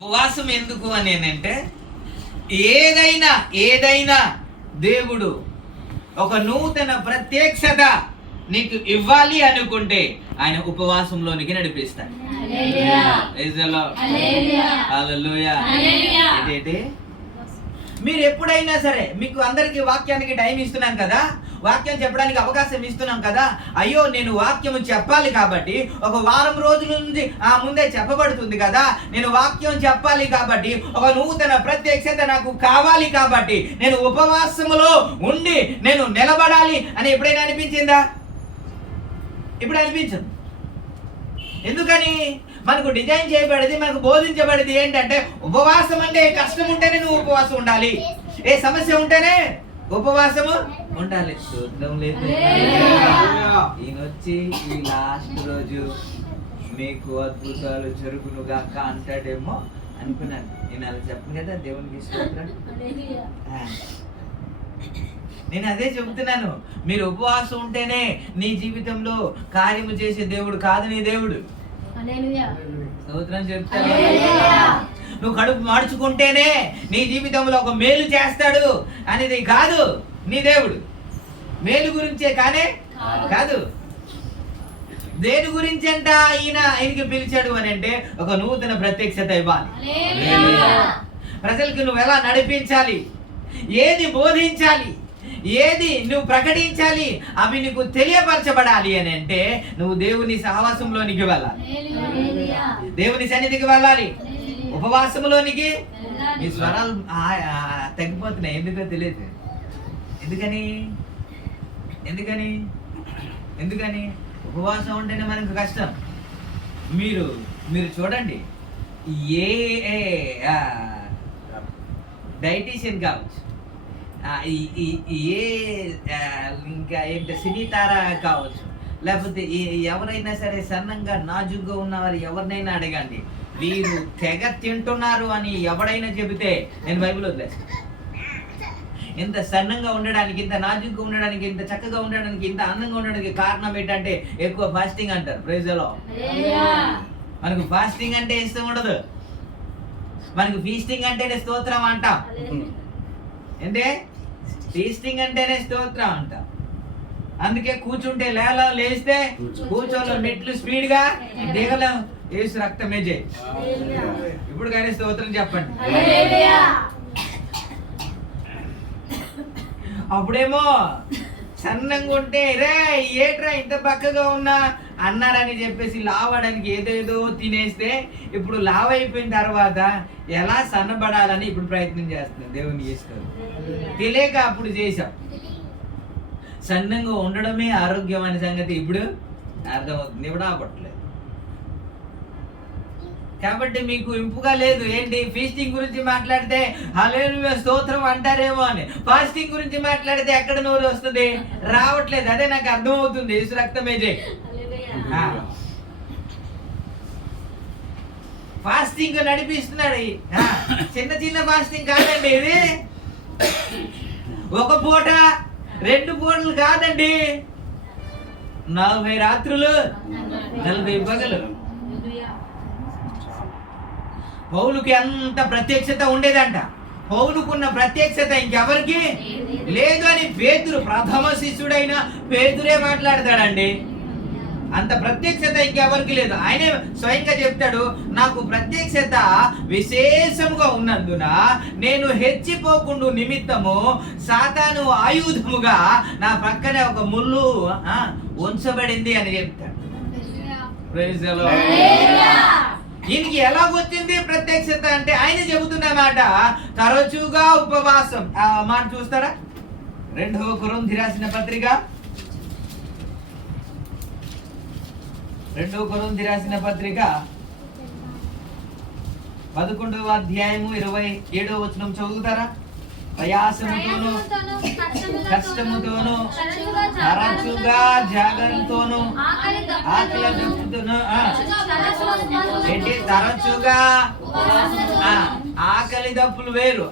ఉపవాసం ఎందుకు అని అంటే ఏదైనా దేవుడు ఒక నూతన ప్రత్యక్షత నీకు ఇవ్వాలి అనుకుంటే ఆయన ఉపవాసంలోనికి నడిపిస్తాడు. మీరు ఎప్పుడైనా సరే, మీకు అందరికి వాక్యానికి టైం ఇస్తున్నాం కదా, వాక్యం చెప్పడానికి అవకాశం ఇస్తున్నాం కదా, అయ్యో నేను వాక్యము చెప్పాలి కాబట్టి ఒక వారం రోజుల నుంచి ముందే చెప్పబడుతుంది కదా, నేను వాక్యం చెప్పాలి కాబట్టి ఒక నూతన ప్రత్యక్షత నాకు కావాలి కాబట్టి నేను ఉపవాసములో ఉండి నేను నిలబడాలి అని ఎప్పుడైనా అనిపించిందా? ఇప్పుడు అనిపించదు. ఎందుకని? మనకు డిజైన్ చేయబడింది, మనకు బోధించబడింది ఏంటంటే ఉపవాసం అంటే కష్టం ఉంటేనే నువ్వు ఉపవాసం ఉండాలి, ఏ సమస్య ఉంటేనే ఉపవాసము ఉండాలి. చూద్దాం లేదు ఈయనొచ్చి ఈ లాస్ట్ రోజు మీకు అద్భుతాలు జరుగునుగా అంటాడేమో అనుకున్నాను. నేను అలా చెప్పను కదా, దేవునికి ఇష్టం. నేను అదే చెబుతున్నాను, మీరు ఉపవాసం ఉంటేనే నీ జీవితంలో కార్యము చేసే దేవుడు కాదు నీ దేవుడు. స్తోత్రం చెప్తాను. నువ్వు కడుపు మార్చుకుంటేనే నీ జీవితంలో ఒక మేలు చేస్తాడు అనేది కాదు నీ దేవుడు. మేలు గురించే కానే కాదు. దేని గురించి అంట ఆయనకి పిలిచాడు అని అంటే ఒక నూతన ప్రత్యక్షత ఇవ్వాలి. ప్రజలకు నువ్వు ఎలా నడిపించాలి, ఏది బోధించాలి, ఏది నువ్వు ప్రకటించాలి, అవి నీకు తెలియపరచబడాలి అని అంటే నువ్వు దేవుని సహవాసంలోనికి వెళ్ళాలి, దేవుని సన్నిధికి వెళ్ళాలి, ఉపవాసంలోనికి. మీ స్వరాలు తగ్గిపోతున్నాయి, ఎందుకో తెలియదు. ఎందుకని ఎందుకని ఎందుకని ఉపవాసం ఉంటేనే మనకు కష్టం. మీరు చూడండి, ఏ డైటీషియన్ కావచ్చు, ఇంకా ఏంటి సినీ తార కావచ్చు, లేకపోతే ఎవరైనా సరే సన్నంగా నాజుగ్గా ఉన్నవారు ఎవరినైనా అడగండి, వీరు తెగ తింటున్నారు అని ఎవడైనా చెబితే నేను బైబిల్ వదిలేస్తాను. ఇంత సన్నంగా ఉండడానికి, ఇంత నాజుగ్గా ఉండడానికి, ఇంత చక్కగా ఉండడానికి, ఇంత అందంగా ఉండడానికి కారణం ఏంటంటే ఎక్కువ ఫాస్టింగ్ అంటారు. Praise the Lord. మనకు ఫాస్టింగ్ అంటే ఇష్టం ఉండదు, మనకు ఫీస్టింగ్ అంటేనే స్తోత్రం అంటాం. అంటే ఫీస్టింగ్ అంటేనే స్తోత్రం అంటాం. అందుకే కూర్చుంటే లేస్తే కూర్చోలో మెట్లు స్పీడ్ గా దిగలేం. యేసు రక్తమే జై. ఇప్పుడు కానీ స్తోత్రం చెప్పండి. అప్పుడేమో సన్నంగా ఉంటే రే ఏట్రా ఇంత పక్కగా ఉన్నా అన్నారని చెప్పేసి లావడానికి ఏదేదో తినేస్తే ఇప్పుడు లావ్ అయిపోయిన తర్వాత ఎలా సన్నబడాలని ఇప్పుడు ప్రయత్నం చేస్తున్నాం. దేవుని ఇష్టం తెలియక అప్పుడు చేశాం. సన్నంగా ఉండడమే ఆరోగ్యం అనే సంగతి ఇప్పుడు అర్థమవుతుంది. ఇప్పుడు ఆపట్లేదు కాబట్టి మీకు ఇంపుగా లేదు. ఏంటి ఫీస్టింగ్ గురించి మాట్లాడితే హల్లెలూయా స్తోత్రం అంటారేమో అని, ఫాస్టింగ్ గురించి మాట్లాడితే ఎక్కడ నోరు వస్తుంది? రావట్లేదు. అదే నాకు అర్థమవుతుంది. యేసు రక్తమే జై. ఫాస్టింగ్ నడిపిస్తున్నాడు. చిన్న ఫాస్టింగ్ కాదండి ఇది. ఒక పూట 2 పూటలు కాదండి, 40 రాత్రులు 40 పగలు. పౌలుకి అంత ప్రత్యక్షత ఉండేదంట. పౌలుకున్న ప్రత్యక్షత ఇంకెవరికి లేదు అని పేతురు, ప్రథమ శిష్యుడైన పేతురే మాట్లాడతాడండి. అంత ప్రత్యక్షత ఇంకెవరికి లేదు. ఆయనే స్వయంగా చెప్తాడు, నాకు ప్రత్యక్షత విశేషముగా ఉన్నందున నేను హెచ్చిపోకుండా నిమిత్తము సాతాను ఆయుధముగా నా పక్కనే ఒక ముళ్ళు ఉంచబడింది అని చెప్తాడు. Praise the Lord. ఈయనకి ఎలాగొచ్చింది ప్రత్యక్షత అంటే ఆయన చెబుతున్న మాట తరచుగా ఉపవాసం. ఆ మాట చూస్తారా? 2 కొరింథీ రాసిన పత్రిక 11వ అధ్యాయము 27వ వచనం చదువుతారా? ప్రయాసముతోను కష్టముతోను తరచుగా జాగరణతోను ఆకలి దప్పుతోను ఏంటి తరచుగా ఆకలి దప్పులు వేరు,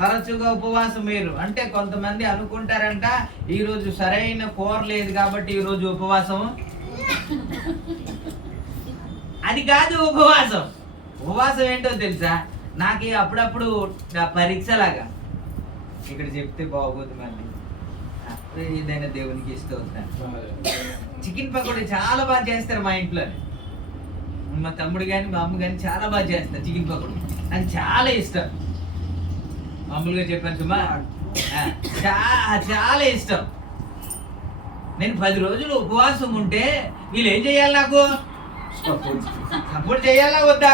తరచుగా ఉపవాసం వేరు. అంటే కొంతమంది అనుకుంటారంట ఈ రోజు సరైన కూర లేదు కాబట్టి ఈ రోజు ఉపవాసం. అది కాదు ఉపవాసం. ఉపవాసం ఏంటో తెలుసా? నాకు అప్పుడప్పుడు పరీక్షలాగా ఇక్కడ చెప్తే బాగోదు, మళ్ళీ ఏదైనా దేవునికి ఇస్తూ ఉంటాను. చికెన్ పకోడీ చాలా బాగా చేస్తారు మా ఇంట్లో. మా తమ్ముడు కానీ మా అమ్మ కానీ చాలా బాగా చేస్తారు చికెన్ పకోడీ. నాకు చాలా ఇష్టం. మామూలుగా చెప్పాను సుమా, చాలా ఇష్టం. నేను 10 రోజులు ఉపవాసం ఉంటే వీళ్ళు ఏం చేయాలి? నాకు సపోర్ట్ చేయాలా వద్దా?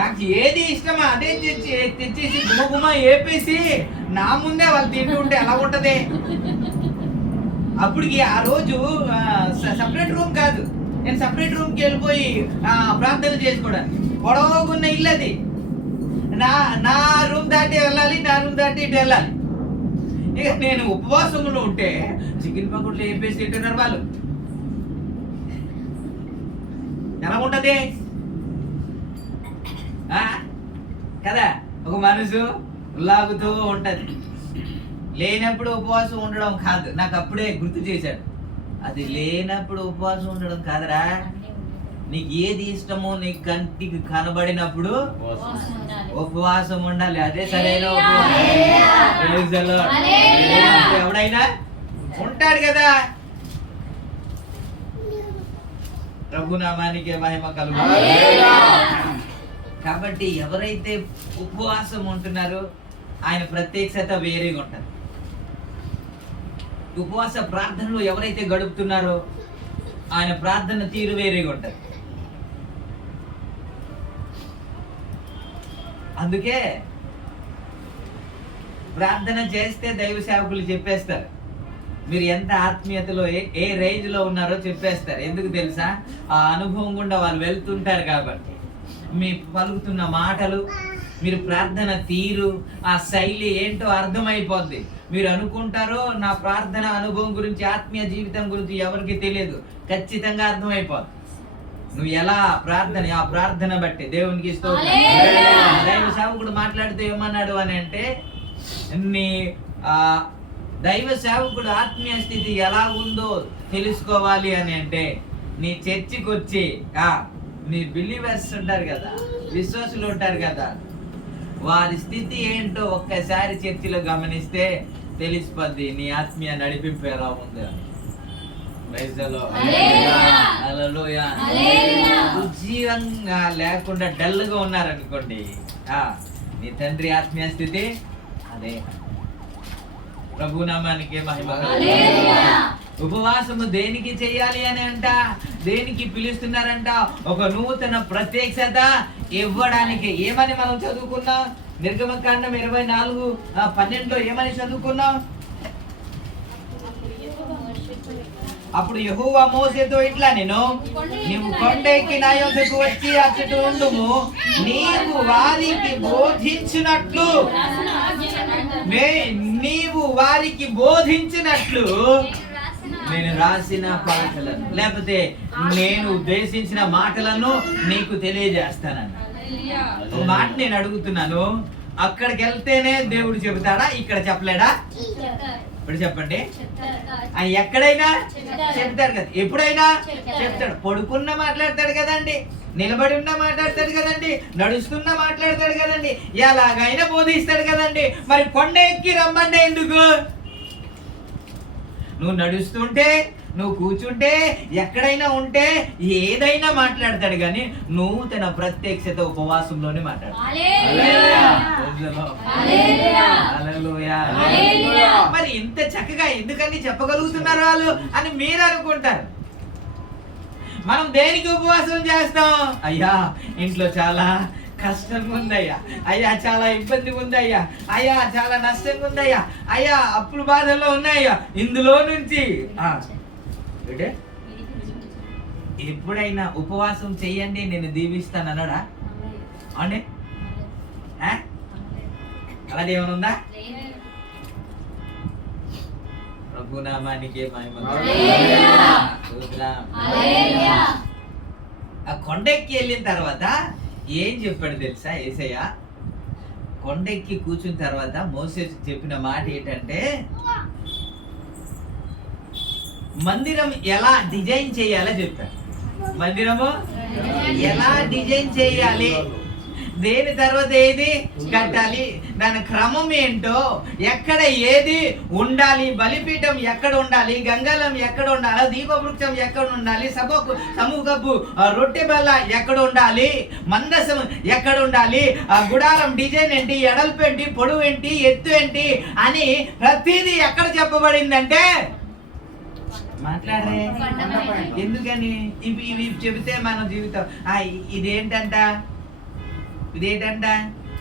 నాకు ఏది ఇష్టమా అదే తెచ్చేసి గుమగుమ ఏపేసి నా ముందే వాళ్ళు తింటూ ఉంటే ఎలా ఉంటది? అప్పటికి ఆ రోజు సపరేట్ రూమ్ కాదు, నేను సపరేట్ రూమ్కి వెళ్ళిపోయి ప్రార్థన చేసుకోవడానికి. పొడవుకున్న ఇల్లు అది. నా రూమ్ దాటి వెళ్ళాలి, నా రూమ్ దాటి ఇటు వెళ్ళాలి. ఇక నేను ఉపవాసంలో ఉంటే చికెన్ పకోడీలు వేపేసి తింటున్నారు వాళ్ళు. ఎలా ఉంటది కదా? ఒక మనసు లాగుతూ ఉంటది. లేనప్పుడు ఉపవాసం ఉండడం కాదు. నాకు అప్పుడే గుర్తు చేశాడు, అది లేనప్పుడు ఉపవాసం ఉండడం కాదురా, నీకు ఏది ఇష్టమో నీకు కంటికి కనబడినప్పుడు ఉపవాసం ఉండాలి. అదే సరైన ఉపవాసం. ఎవడైనా ఉంటాడు కదా. ప్రభునామానికి మహిమ కలుగు. కాబట్టి ఎవరైతే ఉపవాసం ఉంటున్నారో ఆయన ప్రత్యక్షత వేరేగా ఉంటుంది. ఉపవాస ప్రార్థనలో ఎవరైతే గడుపుతున్నారో ఆయన ప్రార్థన తీరు వేరేగా ఉంటుంది. అందుకే ప్రార్థన చేస్తే దైవ సేవకులు చెప్పేస్తారు, మీరు ఎంత ఆత్మీయతలో ఏ రేంజ్ లో ఉన్నారో చెప్పేస్తారు. ఎందుకు తెలుసా? ఆ అనుభవం గుండా వాళ్ళు వెళ్తుంటారు కాబట్టి. మీ పలుకుతున్న మాటలు, మీరు ప్రార్థన తీరు, ఆ శైలి ఏంటో అర్థమైపోద్ది. మీరు అనుకుంటారో నా ప్రార్థన అనుభవం గురించి, ఆత్మీయ జీవితం గురించి ఎవరికి తెలియదు, ఖచ్చితంగా అర్థమైపోద్ది. నువ్వు ఎలా ఆ ప్రార్థన బట్టి దేవునికి స్తోత్రం. దైవ సేవకుడు మాట్లాడుతూ ఏమన్నాడు అని అంటే, నీ దైవ సేవకుడు ఆత్మీయ స్థితి ఎలా ఉందో తెలుసుకోవాలి అని అంటే, నీ చర్చికి వచ్చి నీ బిలీవర్స్ ఉంటారు కదా, విశ్వాసులు ఉంటారు కదా, వారి స్థితి ఏంటో ఒక్కసారి చర్చిలో గమనిస్తే తెలిసిపోద్ది నీ ఆత్మీయ నడిపింపు ఎలా ఉందో. ఉజ్జీవంగా లేకుండా డల్ గా ఉన్నారనుకోండి, నీ తండ్రి ఆత్మీయ స్థితి అదే. ప్రభునామానికి మహిమ. ఉపవాసము దేనికి చేయాలి అని అంట, దేనికి పిలుస్తున్నారంట? ఒక నూతన ప్రత్యక్షత ఇవ్వడానికి. ఏమని మనం చదువుకున్నాం? నిర్గమకాండం 24:12 ఏమని చదువుకున్నాం? అప్పుడు యెహోవా మోసేతో ఇట్లా, నీవు కొండ ఎక్కి నా యొద్దకు వచ్చి అచ్చట ఉండుము, నీవు వారికి బోధించినట్లు నేను రాసిన పాటలను, లేకపోతే నేను ఉద్దేశించిన మాటలను నీకు తెలియజేస్తానన్న. ఒక మాట నేను అడుగుతున్నాను, అక్కడికి వెళ్తేనే దేవుడు చెబుతాడా? ఇక్కడ చెప్పలేడా? ఇప్పుడు చెప్పండి. ఆయన ఎక్కడైనా చెప్తాడు కదా, ఎప్పుడైనా చెప్తాడు. పడుకున్నా మాట్లాడతాడు కదండి, నిలబడి ఉన్నా మాట్లాడతాడు కదండి, నడుస్తున్నా మాట్లాడతాడు కదండి, ఎలాగైనా బోధిస్తాడు కదండి. మరి కొండ ఎక్కి రమ్మంటే ఎందుకు? నువ్వు నడుస్తుంటే, నువ్వు కూర్చుంటే, ఎక్కడైనా ఉంటే ఏదైనా మాట్లాడతాడు. కానీ నూతన ప్రత్యక్షత ఉపవాసంలోనే మాట్లాడతాడు. మరి ఇంత చక్కగా ఎందుకని చెప్పగలుగుతున్నారు వాళ్ళు అని మీరు అనుకుంటారు. మనం దేనికి ఉపవాసం చేస్తాం? అయ్యా ఇంట్లో చాలా కష్టంగా ఉందయ్యా, అయ్యా చాలా ఇబ్బందిగా ఉందయ్యా, అయ్యా చాలా నష్టంగా ఉందయ్యా, అయ్యా అప్పుల బాధల్లో ఉన్నాయ్యా, ఇందులో నుంచి ఎప్పుడైనా ఉపవాసం చెయ్యండి నేను దీవిస్తాను అన్నాడా? అవునే? అలాది ఏమైనా ఉందా? ప్రభునామానికి మహిమ. ఆ కొండెక్కి వెళ్ళిన తర్వాత ఏం చెప్పాడు తెలుసా యేసయ్య? కొండెక్కి కూర్చున్న తర్వాత మోసే చెప్పిన మాట ఏంటంటే, మందిరం ఎలా డిజైన్ చేయాలో చెప్పాడు. మందిరము ఎలా డిజైన్ చేయాలి, దేని తర్వాత ఏది కట్టాలి, దాని క్రమం ఏంటో, ఎక్కడ ఏది ఉండాలి, బలిపీఠం ఎక్కడ ఉండాలి, గంగాలం ఎక్కడ ఉండాలి, దీపవృక్షం ఎక్కడ ఉండాలి, సమూహపు రొట్టె బల్ల ఎక్కడ ఉండాలి, మందసం ఎక్కడ ఉండాలి, గుడారం డిజైన్ ఏంటి, ఎడల్పు ఏంటి, పొడవు ఏంటి, ఎత్తు ఏంటి అని ప్రతిదీ ఎక్కడ చెప్పబడిందంటే మాట్లాడరే. ఎందుకని ఇవి చెబితే మన జీవితం ఇదేంటంట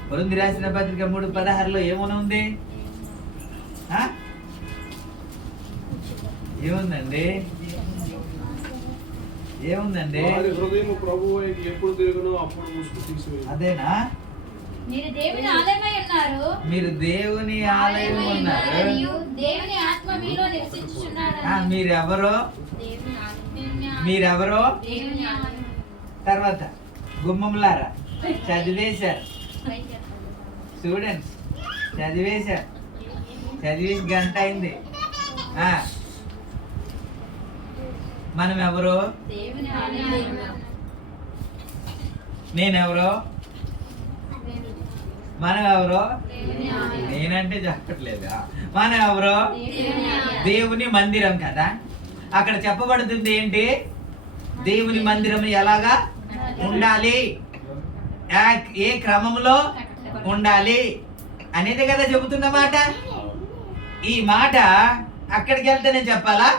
కొరింథీ రాసిన పత్రిక 3:16 ఏమని ఉంది? ఏముందండి? అదేనా? మీరు దేవుని ఆలయమై ఉన్నారు, దేవుని ఆత్మ మీలో నివసించుచున్నాడు. మీరెవరో తర్వాత గుమ్మములారా చదివేశారు, స్టూడెంట్స్ చదివేశారు, చదివేసి గంట అయింది. మనం ఎవరో, నేనెవరో, మనం ఎవరో, నేనంటే చెప్పట్లేదు, మనం ఎవరో దేవుని మందిరం కదా. అక్కడ చెప్పబడుతుంది ఏంటి, దేవుని మందిరం ఎలాగా ఉండాలి, ఏ క్రమంలో ఉండాలి అనేది కదా చెబుతున్న మాట. ఈ మాట అక్కడికి వెళ్తే నేను చెప్పాలా?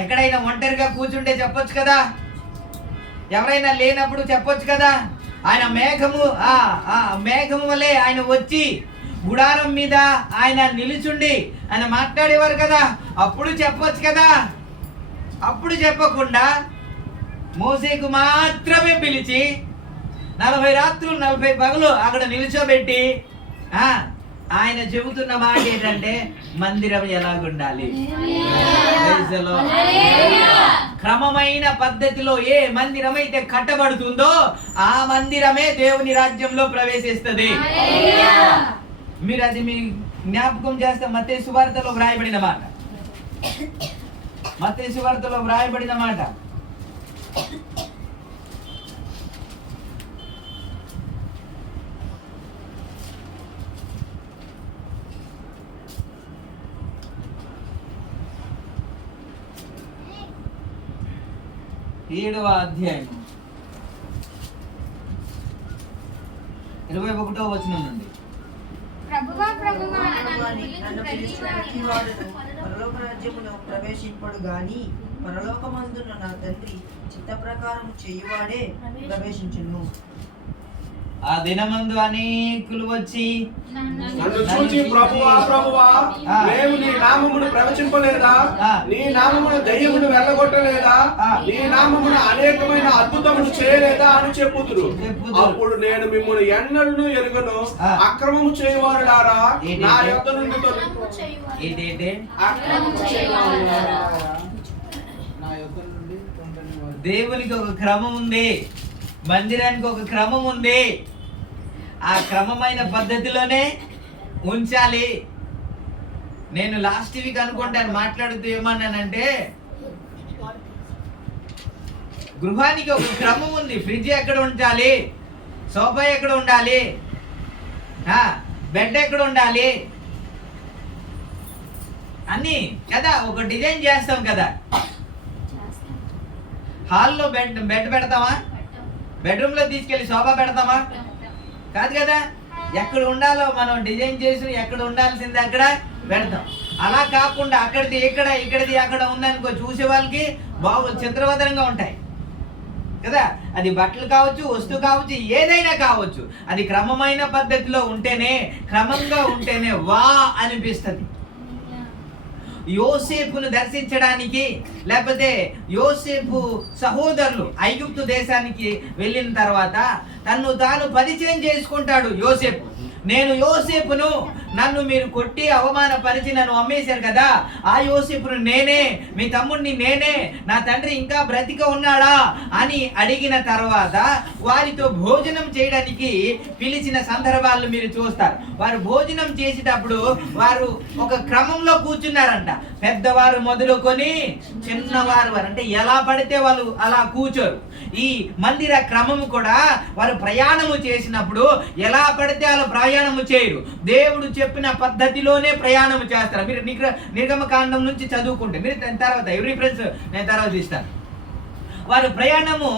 ఎక్కడైనా ఒంటరిగా కూర్చుంటే చెప్పొచ్చు కదా, ఎవరైనా లేనప్పుడు చెప్పొచ్చు కదా. ఆయన మేఘము వలె ఆయన వచ్చి గుడారం మీద ఆయన నిలుచుండి ఆయన మాట్లాడేవారు కదా, అప్పుడు చెప్పొచ్చు కదా. అప్పుడు చెప్పకుండా మోసేకు మాత్రమే పిలిచి 40 రాత్రులు 40 పగలు అక్కడ నిల్చోబెట్టి ఆయన చెబుతున్న మాట ఏంటంటే మందిరం ఎలాగుండాలి, క్రమమైన పద్ధతిలో ఏ మందిరం అయితే కట్టబడుతుందో ఆ మందిరమే దేవుని రాజ్యంలో ప్రవేశిస్తుంది. మీరు అది మీ జ్ఞాపకం చేస్తే మత్తయి సువార్తలో వ్రాయబడిన మాట, మత్తయి సువార్తలో వ్రాయబడిన మాట. ఏడవ అధ్యాయం 21వ వచనం నుండి. పరలోక రాజ్యములో ప్రవేశింపడు గాని పరలోకమందున నా తండ్రి చిత్త ప్రకారం చేయువాడే ప్రవేశించును. ఆ దినమందు అనేకులు వచ్చి నన్ను చూచి ప్రభువా ప్రభువా మేము నీ నామమును ప్రవచింపలేదా, నీ నామమును దయ్యమును వెళ్ళగొట్టలేదా, నీ నామమును అనేకమైన అద్భుతములు చేయలేదా అని చెప్పుదురు. అప్పుడు నేను మిమ్మల్ని ఎన్నడూ ఎరుగను, అక్రమము చేయవారులారా నా యొద్ద నుండి దేవునికి ఒక క్రమం ఉంది, మందిరానికి ఒక క్రమం ఉంది. ఆ క్రమమైన పద్ధతిలోనే ఉంచాలి. నేను లాస్ట్ వీక్ అనుకుంటాను మాట్లాడుతూ ఏమన్నానంటే, గృహానికి ఒక క్రమం ఉంది. ఫ్రిడ్జ్ ఎక్కడ ఉంచాలి, సోఫా ఎక్కడ ఉండాలి, బెడ్ ఎక్కడ ఉండాలి అని కదా ఒక డిజైన్ చేస్తాం కదా. హాల్లో బెడ్ పెడతామా, బెడ్రూమ్ లో తీసుకెళ్లి సోఫా పెడతామా? కాదు కదా. ఎక్కడ ఉండాలో మనం డిజైన్ చేసి ఎక్కడ ఉండాల్సింది అక్కడ పెడతాం. అలా కాకుండా అక్కడిది ఇక్కడ, ఇక్కడిది అక్కడ ఉందనుకో చూసే వాళ్ళకి చిత్రవదనంగా ఉంటాయి కదా. అది బట్టలు కావచ్చు, వస్తువు కావచ్చు, ఏదైనా కావచ్చు. అది క్రమమైన పద్ధతిలో ఉంటేనే, క్రమంగా ఉంటేనే వా అనిపిస్తుంది. యోసేపును దర్శించడానికి, లేకపోతే యోసేపు సహోదరులు ఐగుప్తు దేశానికి వెళ్ళిన తర్వాత తను తాను పరిచయం చేసుకుంటాడు. యోసేపు, నేను యోసేపును, నన్ను మీరు కొట్టి అవమానపరిచి నన్ను అమ్మేశారు కదా, ఆ యోసేపును నేనే, మీ తమ్ముడిని నేనే, నా తండ్రి ఇంకా బ్రతిక ఉన్నాడా అని అడిగిన తర్వాత వారితో భోజనం చేయడానికి పిలిచిన సందర్భాలు మీరు చూస్తారు. వారు భోజనం చేసేటప్పుడు వారు ఒక క్రమంలో కూర్చున్నారంట. పెద్దవారు మొదలుకొని చిన్నవారు అంటే ఎలా పడితే వాళ్ళు అలా కూర్చోరు. ఈ మందిర క్రమము కూడా వారు ప్రయాణము చేసినప్పుడు ఎలా పడితే అలా ప్రయాణము చేయరు. దేవుడు చెప్పిన పద్ధతిలోనే ప్రయాణము చేస్తారు. మీరు నిర్గమకాండం నుంచి చదువుకుంటే మీరు తర్వాత ఎవరి ఫ్రెండ్స్ నేను తర్వాత ఇస్తాను. వారు ప్రయాణము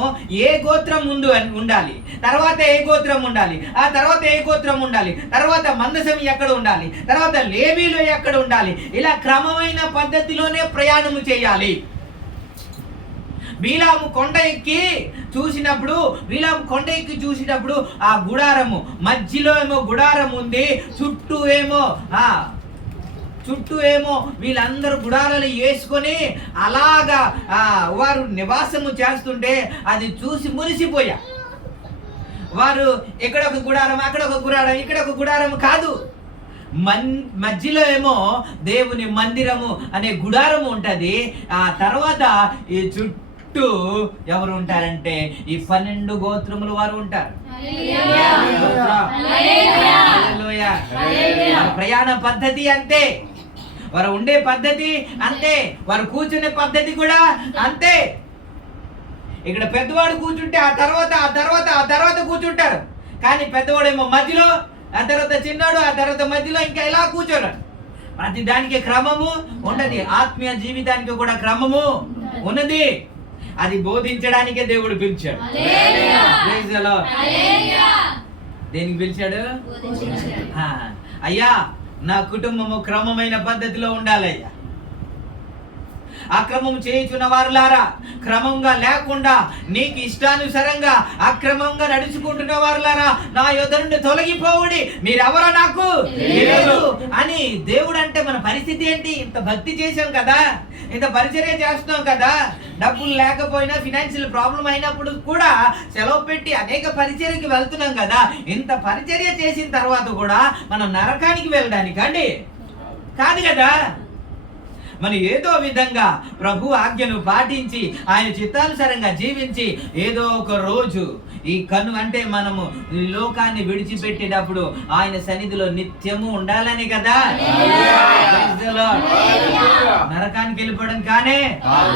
ఏ గోత్రం ముందు ఉండాలి, తర్వాత ఏ గోత్రం ఉండాలి, ఆ తర్వాత ఏ గోత్రం ఉండాలి, తర్వాత మందసం ఎక్కడ ఉండాలి, తర్వాత లేవీలు ఎక్కడ ఉండాలి, ఇలా క్రమమైన పద్ధతిలోనే ప్రయాణము చేయాలి. బిలాము కొండ ఎక్కి చూసినప్పుడు ఆ గుడారము మధ్యలో ఏమో గుడారం ఉంది, చుట్టూ ఏమో వీళ్ళందరూ గుడారాలు వేసుకొని అలాగా వారు నివాసము చేస్తుంటే అది చూసి మురిసిపోయా. వారు ఇక్కడ ఒక గుడారం, అక్కడ ఒక గుడారం, ఇక్కడ ఒక గుడారం కాదు, మధ్యలో ఏమో దేవుని మందిరము అనే గుడారము ఉంటది. ఆ తర్వాత ఈ చుట్టూ ఎవరు ఉంటారంటే ఈ 12 గోత్రములు వారు ఉంటారు. ప్రయాణ పద్ధతి అంతే, వారు ఉండే పద్ధతి అంతే, వారు కూర్చునే పద్ధతి కూడా అంతే. ఇక్కడ పెద్దవాడు కూర్చుంటే ఆ తర్వాత కూర్చుంటారు. కానీ పెద్దవాడేమో మధ్యలో, ఆ తర్వాత చిన్నాడు, ఆ తర్వాత మధ్యలో, ఇంకా ఇలా కూర్చోరు. ప్రతి దానికి క్రమము ఉన్నది. ఆత్మీయ జీవితానికి కూడా క్రమము ఉన్నది. అది బోధించడానికే దేవుడు పిలిచాడు. దేనికి పిలిచాడు? అయ్యా నా కుటుంబము క్రమమైన పద్ధతిలో ఉండాలయ్యా. అక్రమం చేయుచున్న వారులారా, క్రమంగా లేకుండా నీకు ఇష్టానుసారంగా అక్రమంగా నడుచుకుంటున్న వారులారా, నా యొద్ద నుండి తొలగిపోవుడి, మీరెవరో నాకు తెలియదు అని. దేవుడు అంటే మన పరిస్థితి ఏంటి? ఇంత భక్తి చేసాం కదా, ఇంత పరిచర్య చేస్తున్నాం కదా, డబ్బులు లేకపోయినా ఫినాన్షియల్ ప్రాబ్లం అయినప్పుడు కూడా సెలవు పెట్టి అనేక పరిచర్యకి వెళ్తున్నాం కదా. ఇంత పరిచర్య చేసిన తర్వాత కూడా మనం నరకానికి వెళ్ళడానికి అండి కాదు కదా. మనం ఏదో విధంగా ప్రభు ఆజ్ఞను పాటించి ఆయన చిత్తానుసారంగా జీవించి ఏదో ఒక రోజు ఈ అంటే మనము లోకాన్ని విడిచిపెట్టేటప్పుడు ఆయన సన్నిధిలో నిత్యము ఉండాలని కదా. నరకానికి వెళ్ళిపోవడం కానే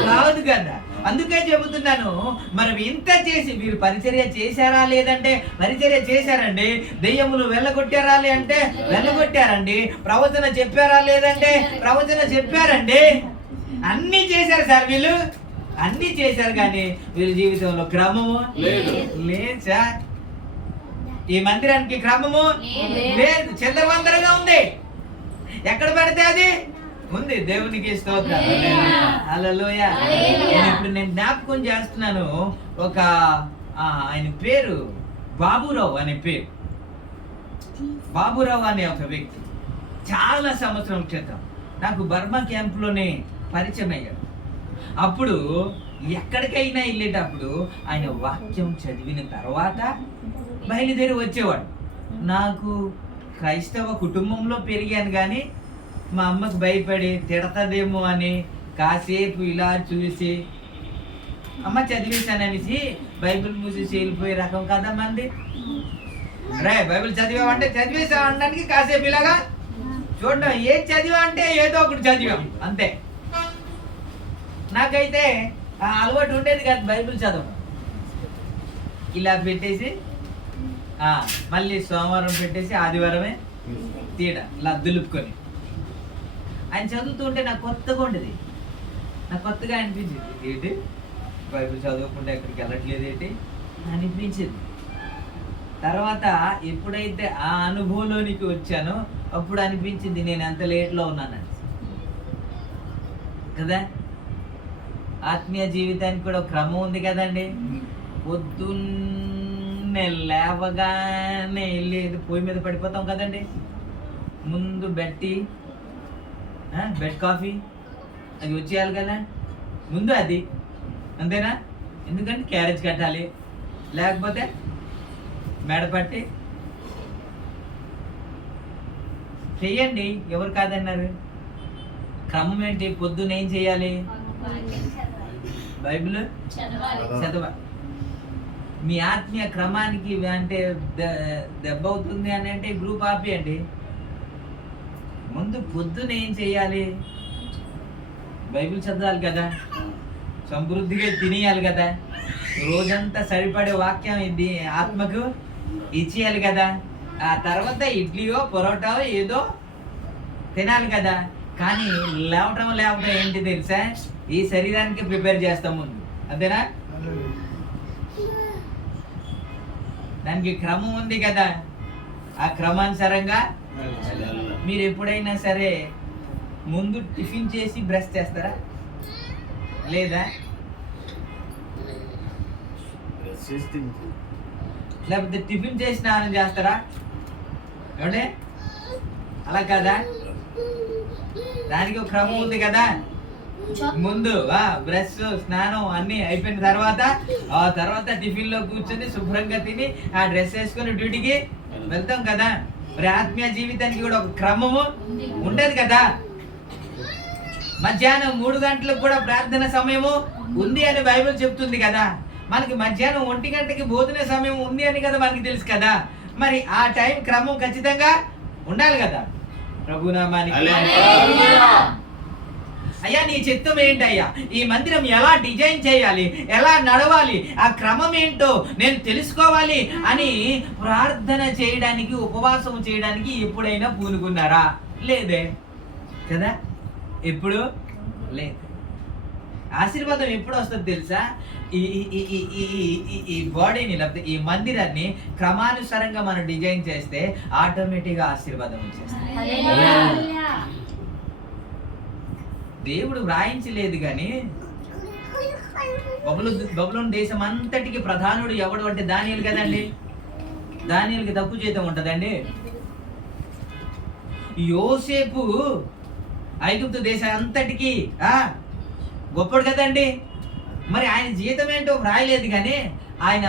కాదు కదా. అందుకే చెబుతున్నాను, మనం ఇంత చేసి మీరు పరిచర్య చేశారా లేదంటే పరిచర్య చేశారండి. దెయ్యములు వెళ్ళగొట్టారా అంటే వెళ్ళగొట్టారండి. ప్రవచన చెప్పారా లేదంటే ప్రవచన చెప్పారండి. అన్ని చేశారు సార్, వీళ్ళు అన్ని చేశారు, కానీ వీళ్ళ జీవితంలో క్రమము లేదు సార్. ఈ మందిరానికి క్రమము లేదు, చంద్రవందరగా ఉంది. ఎక్కడ పడితే అది ఉంది. దేవునికి స్తోత్రం, హల్లెలూయా. ఇప్పుడు నేను జ్ఞాపకం చేస్తున్నాను, ఒక ఆయన పేరు బాబురావు అనే పేరు. బాబురావు అనే ఒక వ్యక్తి చాలా సంవత్సరం క్రితం నాకు బర్మా క్యాంపులోనే పరిచయం అయ్యాడు. అప్పుడు ఎక్కడికైనా వెళ్ళేటప్పుడు ఆయన వాక్యం చదివిన తర్వాత బయలుదేరి వచ్చేవాడు. నాకు క్రైస్తవ కుటుంబంలో పెరిగాను, కానీ మా అమ్మకు భయపడి తిడతదేమో అని కాసేపు ఇలా చూసి అమ్మ చదివేశాననేసి బైబిల్ మూసేసి వెళ్ళిపోయే రకం కదా మంది. బైబిల్ చదివామంటే చదివేసా అనడానికి కాసేపు ఇలాగా చూడడం, ఏది చదివా అంటే ఏదో ఒకటి చదివాం అంతే. నాకైతే ఆ అలవాటు ఉండేది కాదు బైబిల్ చదవడం. ఇలా పెట్టేసి మళ్ళీ సోమవారం పెట్టేసి ఆదివారమే తీయడం, ఇలా దులుపుకొని ఆయన చదువుతుంటే నాకు కొత్తగా ఉండేది. నాకు కొత్తగా అనిపించింది, ఏంటి బైబిల్ చదవకుండా ఎక్కడికి వెళ్ళట్లేదు ఏంటి అనిపించింది. తర్వాత ఎప్పుడైతే ఆ అనుభవంలోనికి వచ్చానో అప్పుడు అనిపించింది నేను ఎంత లేట్లో ఉన్నానని కదా. ఆత్మీయ జీవితానికి కూడా క్రమం ఉంది కదండి. పొద్దున్నే లేవగానే వెళ్ళేది పొయ్యి మీద పడిపోతాం కదండి. ముందు బెడ్ కాఫీ అది వచ్చేయాలి కదా ముందు, అది అంతేనా? ఎందుకంటే క్యారేజ్ కట్టాలి, లేకపోతే మెడ పట్టి చెయ్యండి, ఎవరు కాదన్నారు. క్రమం ఏంటి? పొద్దున్న ఏం చేయాలి? బైబిల్ చదవాలి. మీ ఆత్మీయ క్రమానికి అంటే దెబ్బ అవుతుంది అని అంటే గ్రూప్ ఆపేయండి. ముందు పొద్దున ఏం చేయాలి? బైబిల్ చదవాలి కదా, సమృద్ధిగా తినేయాలి కదా, రోజంతా సరిపడే వాక్యం ఇది ఆత్మకు ఇచ్చేయాలి కదా. ఆ తర్వాత ఇడ్లీయో పొరోటావో ఏదో తినాలి కదా. కానీ లేవటం ఏంటి తెలుసా? ఈ శరీరానికి ప్రిపేర్ చేస్తాం ముందు, అంతేనా? దానికి క్రమం ఉంది కదా. ఆ క్రమానుసారంగా మీరు ఎప్పుడైనా సరే ముందు టిఫిన్ చేసి బ్రష్ చేస్తారా లేదా? లేకపోతే టిఫిన్ చేసి స్నానం చేస్తారా? ఏమంటే అలా కదా, దానికి ఒక క్రమం ఉంది కదా. ముందు బ్రష్ స్నానం అన్ని అయిపోయిన తర్వాత ఆ తర్వాత టిఫిన్ లో కూర్చొని శుభ్రంగా తిని ఆ డ్రెస్ వేసుకొని డ్యూటీకి వెళ్తాం కదా. మరి ఆత్మీయ జీవితానికి కూడా ఒక క్రమము ఉండదు కదా. మధ్యాహ్నం 3 గంటలకు కూడా ప్రార్థన సమయము ఉంది అని బైబిల్ చెప్తుంది కదా. మనకి మధ్యాహ్నం 1 గంటకి భోజన సమయం ఉంది అని కదా మనకి తెలుసు కదా. మరి ఆ టైం క్రమం ఖచ్చితంగా ఉండాలి కదా. ప్రభునామానికి అయ్యా నీ చిత్తం ఏంటయ్యా? ఈ మందిరం ఎలా డిజైన్ చేయాలి, ఎలా నడవాలి, ఆ క్రమం ఏంటో నేను తెలుసుకోవాలి అని ప్రార్థన చేయడానికి, ఉపవాసం చేయడానికి ఎప్పుడైనా పూనుకున్నారా? లేదే కదా. ఎప్పుడు లేదు. ఆశీర్వాదం ఎప్పుడు వస్తుంది తెలుసా? ఈ బాడీని లేకపోతే ఈ మందిరాన్ని క్రమానుసారంగా మనం డిజైన్ చేస్తే ఆటోమేటిక్గా ఆశీర్వాదం వచ్చేస్తుంది. దేవుడు వ్రాయించలేదు కానీ బబులోను దేశం అంతటికి ప్రధానుడు ఎవడు అంటే దానియేలు కదండి. దానియేలుకి తక్కువ జీతం ఉంటదండి. యోసేపు ఐగుప్తు దేశం అంతటికి గొప్పడు కదండి. మరి ఆయన జీతం ఏంటో వ్రాయలేదు కానీ ఆయన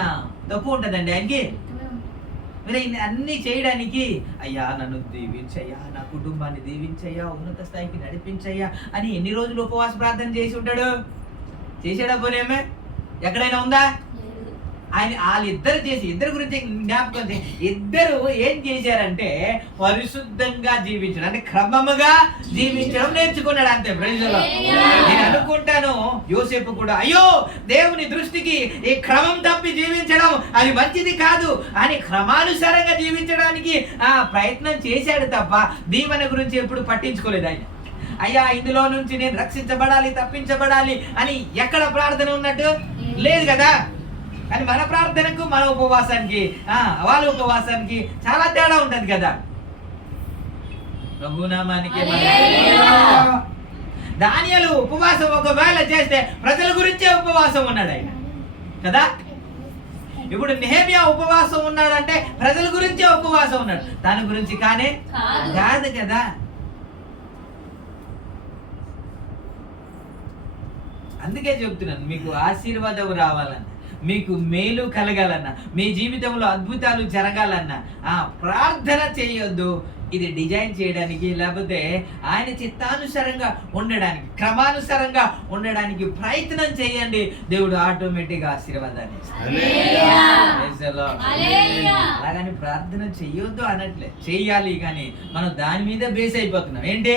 తక్కువ ఉంటదండి ఆయనకి. మరి అన్ని చేయడానికి అయ్యా నన్ను దీవించయ్యా, నా కుటుంబాన్ని దీవించయ్యా, ఉన్నత స్థాయికి నడిపించయ్యా అని ఎన్ని రోజులు ఉపవాస ప్రార్థన చేసి ఉంటాడు? చేసాడా? పోనేమే ఎక్కడైనా ఉందా? ఆయన వాళ్ళిద్దరు చేసి, ఇద్దరు గురించి జ్ఞాపకం చేసి, ఇద్దరు ఏం చేశారంటే పరిశుద్ధంగా జీవించడం, అంటే క్రమముగా జీవించడం నేర్చుకున్నాడు. అంతే. ప్రజలు నేను అనుకుంటాను యోసేపు కూడా అయ్యో దేవుని దృష్టికి ఈ క్రమం తప్పి జీవించడం అది మంచిది కాదు అని క్రమానుసారంగా జీవించడానికి ప్రయత్నం చేశాడు తప్ప దీవెన గురించి ఎప్పుడు పట్టించుకోలేదు ఆయన. అయ్యా ఇందులో నుంచి నేను రక్షించబడాలి, తప్పించబడాలి అని ఎక్కడ ప్రార్థన ఉన్నట్టు లేదు కదా. అని మన ప్రార్థనకు మన ఉపవాసానికి వాళ్ళ ఉపవాసానికి చాలా తేడా ఉంటది కదా. ప్రభునామానికి. దానియేలు ఉపవాసం ఒకవేళ చేస్తే ప్రజల గురించే ఉపవాసం ఉన్నాడు ఆయన కదా. ఇప్పుడు నెహెమ్యా ఉపవాసం ఉన్నాడంటే ప్రజల గురించే ఉపవాసం ఉన్నాడు, దాని గురించి కానే కాదు కదా. అందుకే చెప్తున్నాను, మీకు ఆశీర్వాదం రావాలన్న, మీకు మేలు కలగాలన్నా, మీ జీవితంలో అద్భుతాలు జరగాలన్నా ప్రార్థన చేయొద్దు. ఇది డిజైన్ చేయడానికి, లేకపోతే ఆయన చిత్తానుసారంగా ఉండడానికి, క్రమానుసారంగా ఉండడానికి ప్రయత్నం చేయండి. దేవుడు ఆటోమేటిక్ ఆశీర్వాదాన్ని అలాగని ప్రార్థన చెయ్యొద్దు అనట్లే, చెయ్యాలి. కానీ మనం దాని మీద బేస్ అయిపోతున్నాం. ఏంటి?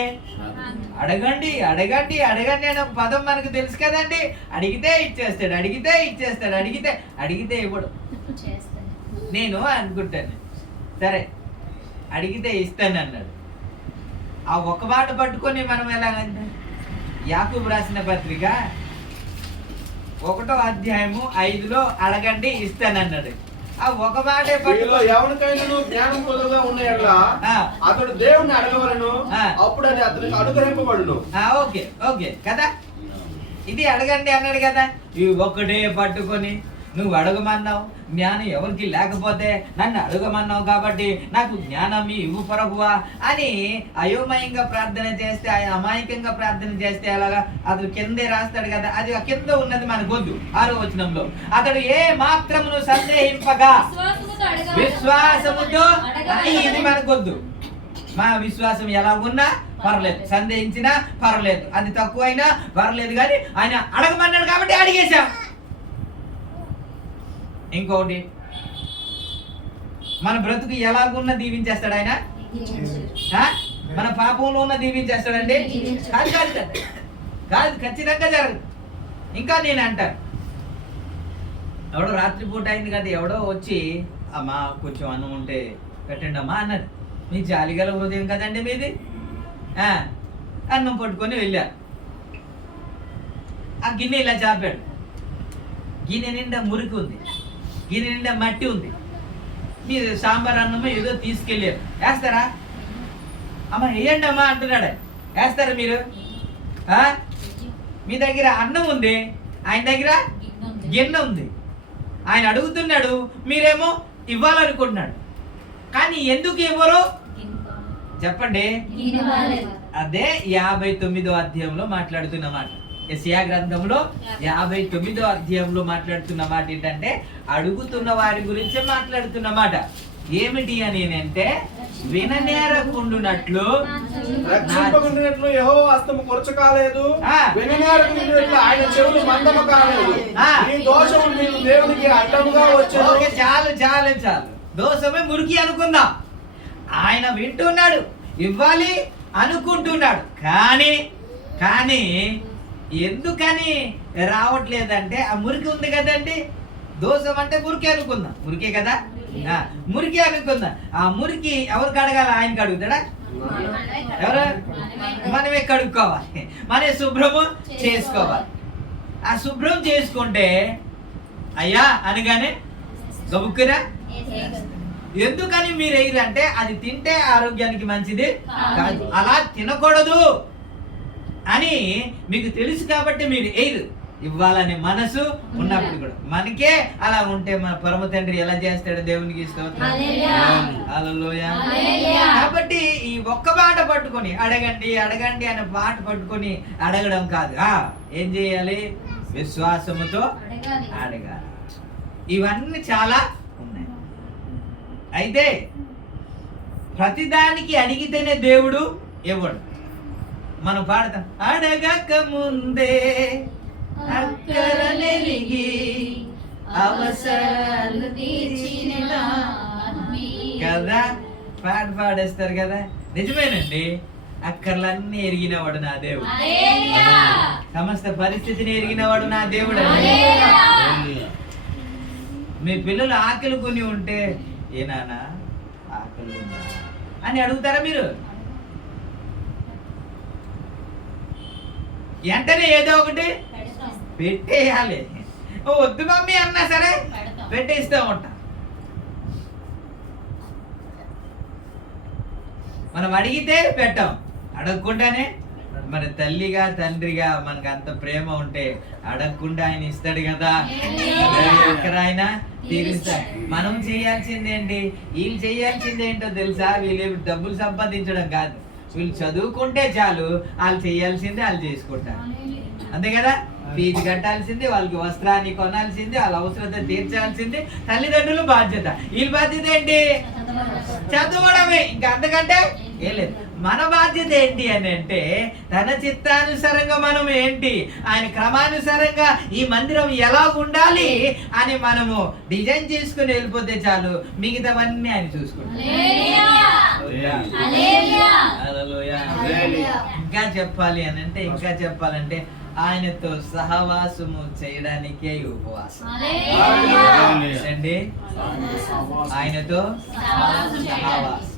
అడగండి అడగండి అడగండి అనే పదం మనకు తెలుసు కదండి. అడిగితే ఇచ్చేస్తాడు, అడిగితే ఇచ్చేస్తాడు, అడిగితే ఇవ్వడు. నేను అనుకుంటాను సరే అడిగితే ఇస్తాను అన్నాడు. ఆ ఒక మాట పట్టుకొని మనం ఎలాగంటే, యాకోబు రాసిన పత్రిక 1వ అధ్యాయము 5లో అడగండి ఇస్తానన్నాడు. ఆ ఒక మాటే పట్టుకొని ఎవరికైనా జ్ఞానం కొద్దుగా ఉన్నాయట్లా అతడు దేవుణ్ణి అడగవలను, అప్పుడు అది అతనికి అనుగ్రహింపబడును. ఓకే ఓకే కదా. ఇది అడగండి అన్నాడు కదా. ఇవి ఒక్కటే పట్టుకొని నువ్వు అడగమన్నావు, జ్ఞానం ఎవరికి లేకపోతే నన్ను అడగమన్నావు కాబట్టి నాకు జ్ఞానం ఇవ్వు ప్రభువా అని అయోమయంగా ప్రార్థన చేస్తే, అమాయకంగా ప్రార్థన చేస్తే అలాగా అతడు కిందే రాస్తాడు కదా. అది కింద ఉన్నది మనకొద్దు. 6వ వచనంలో అతడు ఏ మాత్రమును సందేహింపగా విశ్వాసముతో, ఇది మనకొద్దు. మా విశ్వాసం ఎలా ఉన్నా పర్లేదు, సందేహించినా పర్లేదు, అది తక్కువైనా పర్లేదు, కానీ ఆయన అడగమన్నాడు కాబట్టి అడిగేశాం. ఇంకొకటి, మన బ్రతుకు ఎలాగున్నా దీవించేస్తాడు ఆయన. మన పాపంలో ఉన్న దీవించేస్తాడండి. కాదు కాదు కాదు, ఖచ్చితంగా జరగదు. ఇంకా నేను అంటాను, ఎవడో రాత్రిపూట అయింది కదా, ఎవడో వచ్చి అమ్మా కొంచెం అన్నం ఉంటే పెట్టండి అమ్మా అన్నాడు. మీ జాలిగల హృదయం కదండి మీది. అన్నం పట్టుకొని వెళ్ళారు. ఆ గిన్నె ఇలా చాపాడు. గిన్నె నిండా మురికి ఉంది, గిన్నె నిండా మట్టి ఉంది. మీరు సాంబార్ అన్నమో ఏదో తీసుకెళ్ళారు, వేస్తారా? అమ్మ వేయండి అమ్మా అంటున్నాడు. వేస్తారా మీరు? మీ దగ్గర అన్నం ఉంది, ఆయన దగ్గర గిన్నె ఉంది. ఆయన అడుగుతున్నాడు, మీరేమో ఇవ్వాలనుకుంటున్నాడు. కానీ ఎందుకు ఇవ్వరు చెప్పండి? అదే 59వ అధ్యాయంలో మాట్లాడుతున్న మాట. యెషయా గ్రంథంలో 59వ అధ్యాయంలో మాట్లాడుతున్న మాట ఏంటంటే, అడుగుతున్న వారి గురించి మాట్లాడుతున్న మాట. ఏమిటి అని అంటే, విననేరకుండునట్లు రక్షింపకుండునట్లు యెహోవా హస్తము కొరచ కాలేదు, విననేరకుండునట్లు ఆయన చెవులు మందము కాలేదు. ఈ దోషము మీరు దేవునికి అడ్డముగా వచ్చేది. చాలు చాలు చాలు, దోషమే మురికి అనుకుందాం. ఆయన వింటున్నాడు, ఇవ్వాలి అనుకుంటున్నాడు, కానీ ఎందుకని రావట్లేదంటే ఆ మురికి ఉంది కదండి. దోషం అంటే మురికి అనుకుందాం, మురికే కదా, మురికి అనుకుందాం. ఆ మురికి ఎవరికి అడగాలి? ఆయనకి అడుగుతాడా? ఎవరు? మనమే కడుక్కోవాలి, మనమే శుభ్రము చేసుకోవాలి. ఆ శుభ్రం చేసుకుంటే అయ్యా అనగానే గబుక్కురా. ఎందుకని మీరు వేయరంటే, అది తింటే ఆరోగ్యానికి మంచిది కాదు, అలా తినకూడదు అని మీకు తెలుసు కాబట్టి మీరు వేయరు. ఇవ్వాలనే మనసు ఉన్నప్పుడు కూడా. మనకే అలా ఉంటే మన పరమ తండ్రి ఎలా చేస్తాడు? దేవునికి స్తోత్రం. హల్లెలూయా. కాబట్టి ఈ ఒక్క మాట పట్టుకొని అడగండి అడగండి అనే మాట పట్టుకొని అడగడం కాదు. ఏం చేయాలి? విశ్వాసముతో అడగాలి. ఇవన్నీ చాలా ఉన్నాయి. అయితే ప్రతిదానికి అడిగితేనే దేవుడు ఇవ్వడు. మనం పాడతాం, అడగక ముందే అక్కరలెరిగి అవసరాలు తీర్చిన కదా, పాడేస్తారు కదా. నిజమేనండి, అక్కర్లన్నీ ఎరిగినవాడు నా దేవుడు, సమస్త పరిస్థితిని ఎరిగినవాడు నా దేవుడు. మీ పిల్లలు ఆకలి కొని ఉంటే, ఏ నాన్న ఆకలి ఉందా అని అడుగుతారా మీరు? వెంటనే ఏదో ఒకటి పెట్టేయాలి. వద్దు మమ్మీ అన్నా సరే పెట్టేస్తూ ఉంటా. మనం అడిగితే పెట్టాం, అడగకుండానే. మన తల్లిగా తండ్రిగా మనకు అంత ప్రేమ ఉంటే అడగకుండా ఆయన ఇస్తాడు కదా, ఆయన తీరుస్తాడు. మనం చేయాల్సిందేంటి? వీళ్ళు చేయాల్సిందేంటో తెలుసా? వీళ్ళు డబ్బులు సంపాదించడం కాదు, వీళ్ళు చదువుకుంటే చాలు, వాళ్ళు చేయాల్సిందే వాళ్ళు చేసుకుంటారు, అంతే కదా. ఫీజు కట్టాల్సింది, వాళ్ళకి వస్త్రాన్ని కొనాల్సింది, వాళ్ళ అవసరత తీర్చాల్సింది తల్లిదండ్రులు బాధ్యత. వీళ్ళ బాధ్యత ఏంటి? చదవడమే, ఇంకా అంతకంటే ఏం లేదు. మన బాధ్యత ఏంటి అని అంటే, తన చిత్తానుసారంగా మనం ఏంటి, ఆయన క్రమానుసారంగా ఈ మందిరం ఎలా ఉండాలి అని మనము డిజైన్ చేసుకుని వెళ్ళిపోతే చాలు, మిగతావన్నీ ఆయన చూసుకుంటారు. ఇంకా చెప్పాలి అని అంటే, ఇంకా చెప్పాలంటే ఆయనతో సహవాసము చేయడానికే ఉపవాసం అండి. ఆయనతో సహవాసం.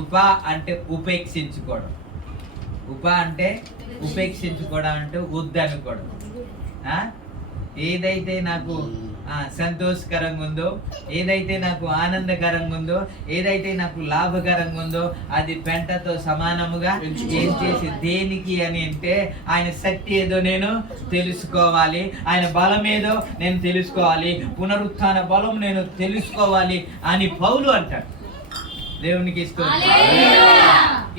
ఉప అంటే ఉపేక్షించుకోవడం. ఉప అంటే ఉపేక్షించుకోవడం అంటే వద్దనుకోవడం. ఏదైతే నాకు సంతోషకరంగా ఉందో, ఏదైతే నాకు ఆనందకరంగా ఉందో, ఏదైతే నాకు లాభకరంగా ఉందో అది పెంటతో సమానముగా ఏం చేసి దేనికి అని అంటే, ఆయన శక్తి ఏదో నేను తెలుసుకోవాలి, ఆయన బలం ఏదో నేను తెలుసుకోవాలి, పునరుత్థాన బలం నేను తెలుసుకోవాలి అని పౌలు అంటాడు. దేవునికి ఇస్తుంది.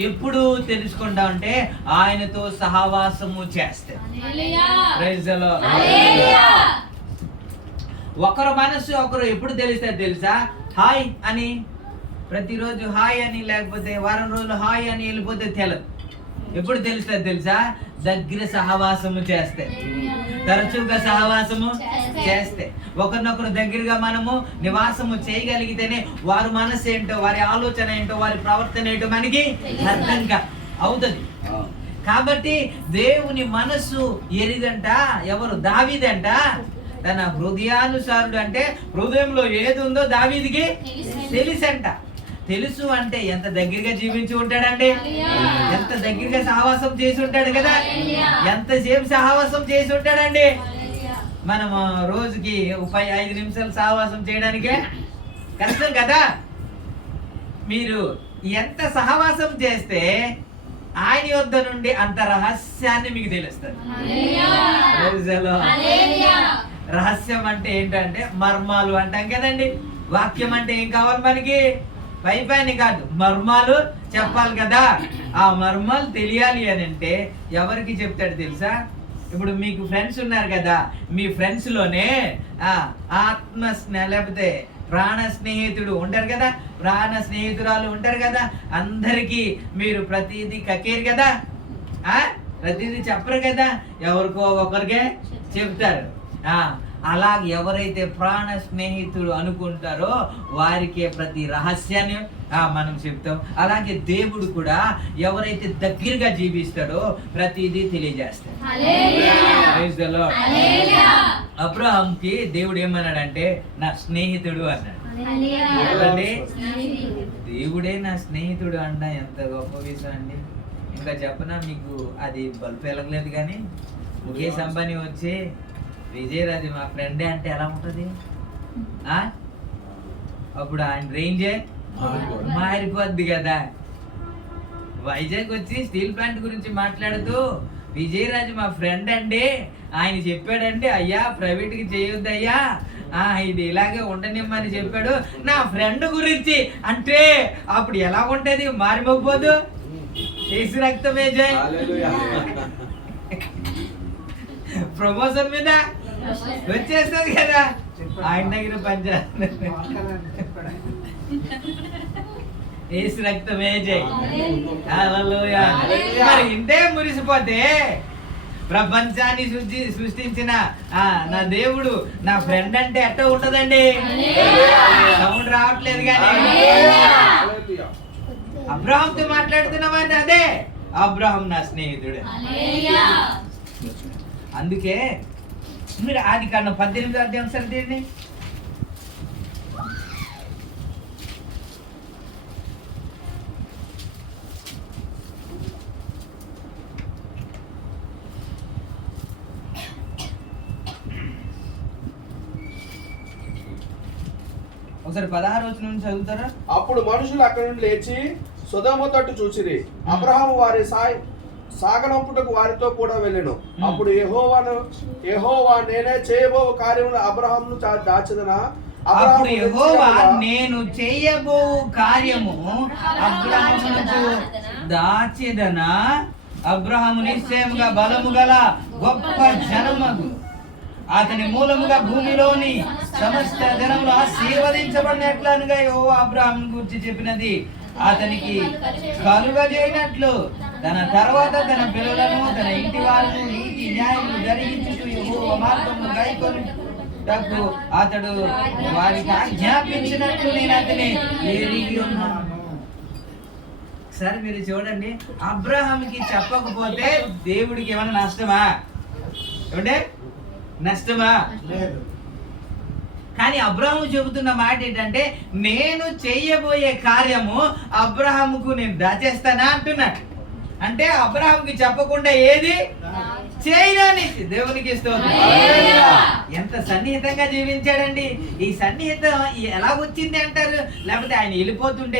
ఎప్పుడు తెలుసుకుంటా అంటే ఆయనతో సహవాసము చేస్తే. Praise the Lord. ఒకరు మనసు ఒకరు ఎప్పుడు తెలుస్తుంది తెలుసా? హాయ్ అని ప్రతిరోజు హాయ్ అని లేకపోతే వారం రోజులు హాయ్ అని వెళ్ళిపోతే తెలదు. ఎప్పుడు తెలుస్తుంది తెలుసా? దగ్గర సహవాసము చేస్తే, తరచుగా సహవాసము చేస్తే, ఒకరినొకరు దగ్గరగా మనము నివాసము చేయగలిగితేనే వారి మనసు ఏంటో, వారి ఆలోచన ఏంటో, వారి ప్రవర్తన ఏంటో మనకి అర్థంగా అవుతుంది. కాబట్టి దేవుని మనసు ఎరిగంట ఎవరు? దావీదంట. తన హృదయానుసారుడు అంటే హృదయంలో ఏది ఉందో దావీదికి తెలుసంట. తెలుసు అంటే ఎంత దగ్గరగా జీవించి ఉంటాడండి, ఎంత దగ్గరగా సహవాసం చేసి ఉంటాడు కదా, ఎంతసేపు సహవాసం చేసి ఉంటాడండి. మనం రోజుకి 5 నిమిషాలు సహవాసం చేయడానికే కష్టం కదా. మీరు ఎంత సహవాసం చేస్తే ఆయన యొద్ద నుండి అంత రహస్యాన్ని మీకు తెలుస్తుంది. రహస్యం అంటే ఏంటంటే మర్మాలు అంటాం కదండి. వాక్యం అంటే ఏం కావాలి మనకి? పైపైన కాదు, మర్మాలు చెప్పాలి కదా. ఆ మర్మాలు తెలియాలి అని అంటే ఎవరికి చెప్తాడు తెలుసా? ఇప్పుడు మీకు ఫ్రెండ్స్ ఉన్నారు కదా, మీ ఫ్రెండ్స్ లోనే ఆత్మ లేకపోతే ప్రాణ స్నేహితుడు ఉంటారు కదా, ప్రాణ స్నేహితురాలు ఉంటారు కదా. అందరికీ మీరు ప్రతిదీ కకేరు కదా, ప్రతిదీ చెప్పరు కదా, ఎవరికో ఒకరికే చెప్తారు. అలా ఎవరైతే ప్రాణ స్నేహితుడు అనుకుంటారో వారికే ప్రతి రహస్యాన్ని మనం చెప్తాం. అలాగే దేవుడు కూడా ఎవరైతే దగ్గరగా జీవిస్తాడో ప్రతిదీ తెలియజేస్తాడు. అబ్రహాంకి దేవుడు ఏమన్నాడంటే నా స్నేహితుడు అన్నాడు. దేవుడే నా స్నేహితుడు అంట. ఎంత గొప్ప విషయం అండి. ఇంకా చెప్పనా మీకు? అది బల్బు వెలగలేదు కానీ ముఖేష్ అంబానీ వచ్చి విజయరాజు మా ఫ్రెండే అంటే ఎలా ఉంటది? అప్పుడు ఆయన రేంజే మారిపోద్ది కదా. వైజాగ్ వచ్చి స్టీల్ ప్లాంట్ గురించి మాట్లాడుతూ విజయరాజు మా ఫ్రెండ్ అండి, ఆయన చెప్పాడండి అయ్యా ప్రైవేట్ కి చేయొద్దు అయ్యా, ఇది ఇలాగే ఉండనిమ్మని చెప్పాడు నా ఫ్రెండ్ గురించి అంటే అప్పుడు ఎలా ఉంటది? మారిపోదు. చేసి రక్తమే జై. ప్రమోషన్ మీద వచ్చేస్తుంది కదా ఆయన దగ్గర పంచాయతీ. ఏసు రక్తమే జై. హల్లెలూయా. మరి ఇంతే మురిసిపోతే ప్రపంచాన్ని సృష్టించిన నా దేవుడు నా ఫ్రెండ్ అంటే ఎట్ట ఉంటదండి? సౌండ్ రావట్లేదు కానీ అబ్రహాంతో మాట్లాడుతున్నామని అదే అబ్రహాం నా స్నేహితుడు. అందుకే మీరు ఆదికాండం 18వ అధ్యాయం చదివండి. ఒకసారి 16వ వచనం నుంచి చదువుతారా? అప్పుడు మనుషులు అక్కడి నుండి లేచి సొదొమ తట్టు చూసిరి. అబ్రహాము వారి సాగనంపుటకు వారితో కూడా వెళ్ళెను. అప్పుడు యెహోవా నేనే చేయబో కార్యములు అబ్రహామును దాచెదనా? అప్పుడు యెహోవా నేను చేయబో కార్యము అబ్రహామునకు దాచెదనా? అబ్రహాము నిశ్చయముగా బలము గల గొప్ప జనమగు, అతని మూలముగా భూమిలోని సమస్త జనములు ఆశీర్వదించబడినట్లుగా యెహోవా అబ్రహామును గురించి చెప్పినది అతనికి కలుగజేయనట్లు తన తర్వాత తన పిల్లలను తన ఇంటి వారిని నీతి న్యాయములు జరిగించుటూ యెహోవా మార్గమును గైకొనుటకు అతడు వారికి ఆజ్ఞాపించినట్లు నేను అతని ఎరిగి ఉన్నాను. సరే మీరు చూడండి, అబ్రహాముకి చెప్పకపోతే దేవుడికి ఏమైనా నష్టమా? ఏమంటే నష్టమా? కానీ అబ్రహాము చెబుతున్న మాట ఏంటంటే నేను చెయ్యబోయే కార్యము అబ్రహాముకు నేను దాచేస్తానా అంటున్నాడు. అంటే అబ్రహాముకి చెప్పకుండా ఏది చేయడానికి దేవునికి స్తోత్రం. ఎంత సన్నిహితంగా జీవించాడండి. ఈ సన్నిహితం ఎలా వచ్చింది అంటారు? లేకపోతే ఆయన వెళ్ళిపోతుంటే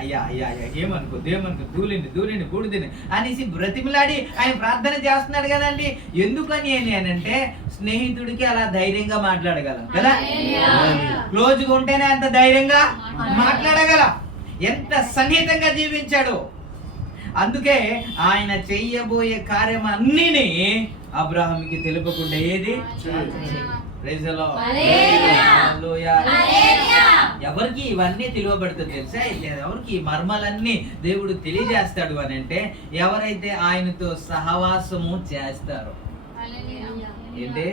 అయ్యా అయ్యా ఏమనుకో దేవునుకో దూలిండి కూడుదిని అనేసి బ్రతిమిలాడి ఆయన ప్రార్థన చేస్తున్నాడు కదండి. ఎందుకని అంటే స్నేహితుడికి అలా ధైర్యంగా మాట్లాడగలం కదా, క్లోజ్గా ఉంటేనే అంత ధైర్యంగా మాట్లాడగలం. ఎంత సన్నిహితంగా జీవించాడు. అందుకే ఆయన చెయ్యబోయే కార్యం అన్నిని అబ్రహాముకి తెలుపకుండా ఏది Praise the Lord. హల్లెలూయా. హల్లెలూయా. హల్లెలూయా. ఎవరికి ఇవన్నీ తెలియబడుతుంది తెలుసా? ఎవరికి ఈ మర్మాలన్నీ దేవుడు తెలియజేస్తాడు అని అంటే ఎవరైతే ఆయనతో సహవాసము చేస్తారో. ఏంటి?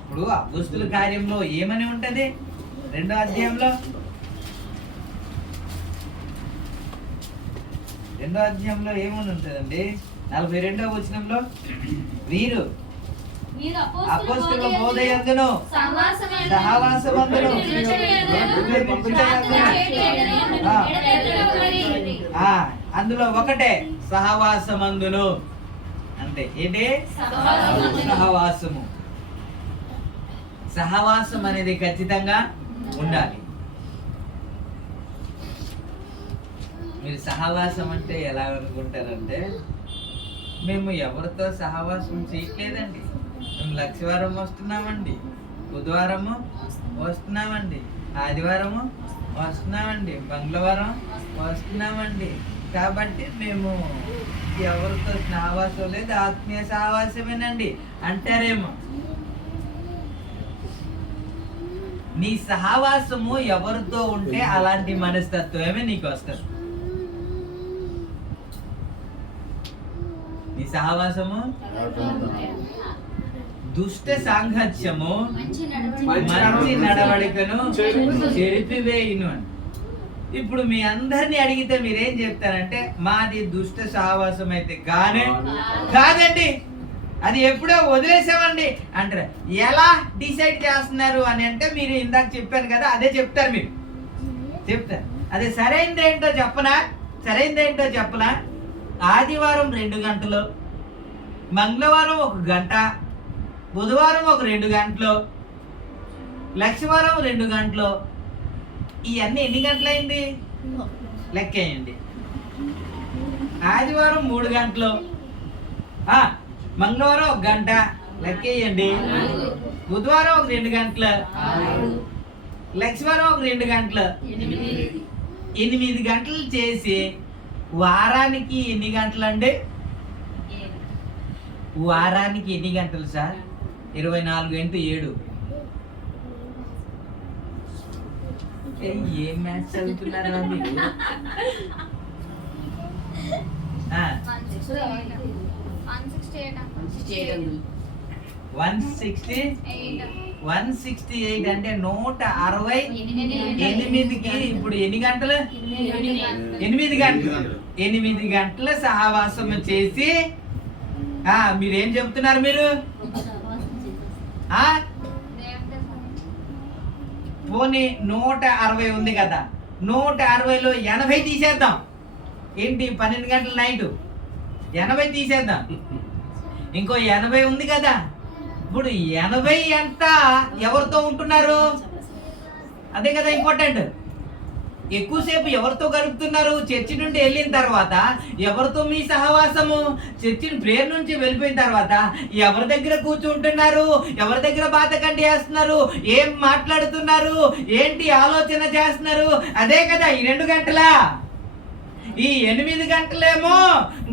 ఇప్పుడు అపోస్తుల కార్యంలో ఏమని ఉంటది? 2వ అధ్యాయంలో 2వ అధ్యాయంలో ఏమని ఉంటదండి? 42వ వచనంలో వీరు అపోస్తుల బోధయందును సహవాసమందును అందులో ఒకటే సహవాసమందును. అంటే ఏంటి? సహవాసము. సహవాసం అనేది ఖచ్చితంగా ఉండాలి. మీరు సహవాసం అంటే ఎలా అనుకుంటారంటే మేము ఎవరితో సహవాసం చేయట్లేదండి. మేము లక్షవారం వస్తున్నామండి, బుధవారము వస్తున్నామండి, ఆదివారము వస్తున్నామండి, మంగళవారం వస్తున్నామండి, కాబట్టి మేము ఎవరితో సహవాసం లేదు, ఆత్మీయ సహవాసమేనండి అంటారేమో. నీ సహవాసము ఎవరితో ఉంటే అలాంటి మనస్తత్వమే నీకు వస్తుంది. నీ సహవాసము దుష్ట సాంగత్యము మంచి నడవడికను చెరిపివేయును అని. ఇప్పుడు మీ అందరిని అడిగితే మీరేం చెప్తారంటే మాది దుష్ట సహవాసం అయితే గానే కాదండి, అది ఎప్పుడో వదిలేసామండి అంటారు. ఎలా డిసైడ్ చేస్తున్నారు అని అంటే మీరు ఇందాక చెప్పాను కదా, అదే చెప్తారు. మీరు చెప్తారు అదే సరైనదేంటో చెప్పనా? ఆదివారం 2 గంటలు, మంగళవారం 1 గంట, బుధవారం 2 గంటలు, లక్షవారం 2 గంటలు. ఇవన్నీ ఎన్ని గంటలైంది లెక్కేయండి. ఆదివారం 3 గంటలు, మంగళవారం 1 గంట లెక్కేయండి, బుధవారం 2 గంటలు, లక్షవారం 2 గంటలు, 8 గంటలు చేసి వారానికి ఎన్ని గంటలు అండి? వారానికి ఎన్ని గంటలు సార్? 24 × 7. ఏం మ్యాథ్స్ చదువుతున్నారా మీరు? 168 అంటే 168కి ఇప్పుడు ఎన్ని గంటలు? 8 గంటల సహవాసం చేసి మీరేం చెప్తున్నారు? మీరు పోనీ 160 ఉంది కదా, 160లో 80 తీసేద్దాం. ఏంటి 12 గంటల నైట్ 80 తీసేద్దాం. ఇంకో 80 ఉంది కదా. ఇప్పుడు 80 అంతా ఎవరితో ఉంటున్నారు? అదే కదా ఇంపార్టెంట్. ఎక్కువసేపు ఎవరితో గడుపుతున్నారు? చర్చి నుండి వెళ్ళిన తర్వాత ఎవరితో మీ సహవాసము? చర్చిని ప్రేయర్ నుంచి వెళ్ళిపోయిన తర్వాత ఎవరి దగ్గర కూర్చుంటున్నారు? ఎవరి దగ్గర బాతకండి చేస్తున్నారు? ఏం మాట్లాడుతున్నారు? ఏంటి ఆలోచన చేస్తున్నారు? అదే కదా ఈ 2 గంటలా. ఈ 8 గంటలేమో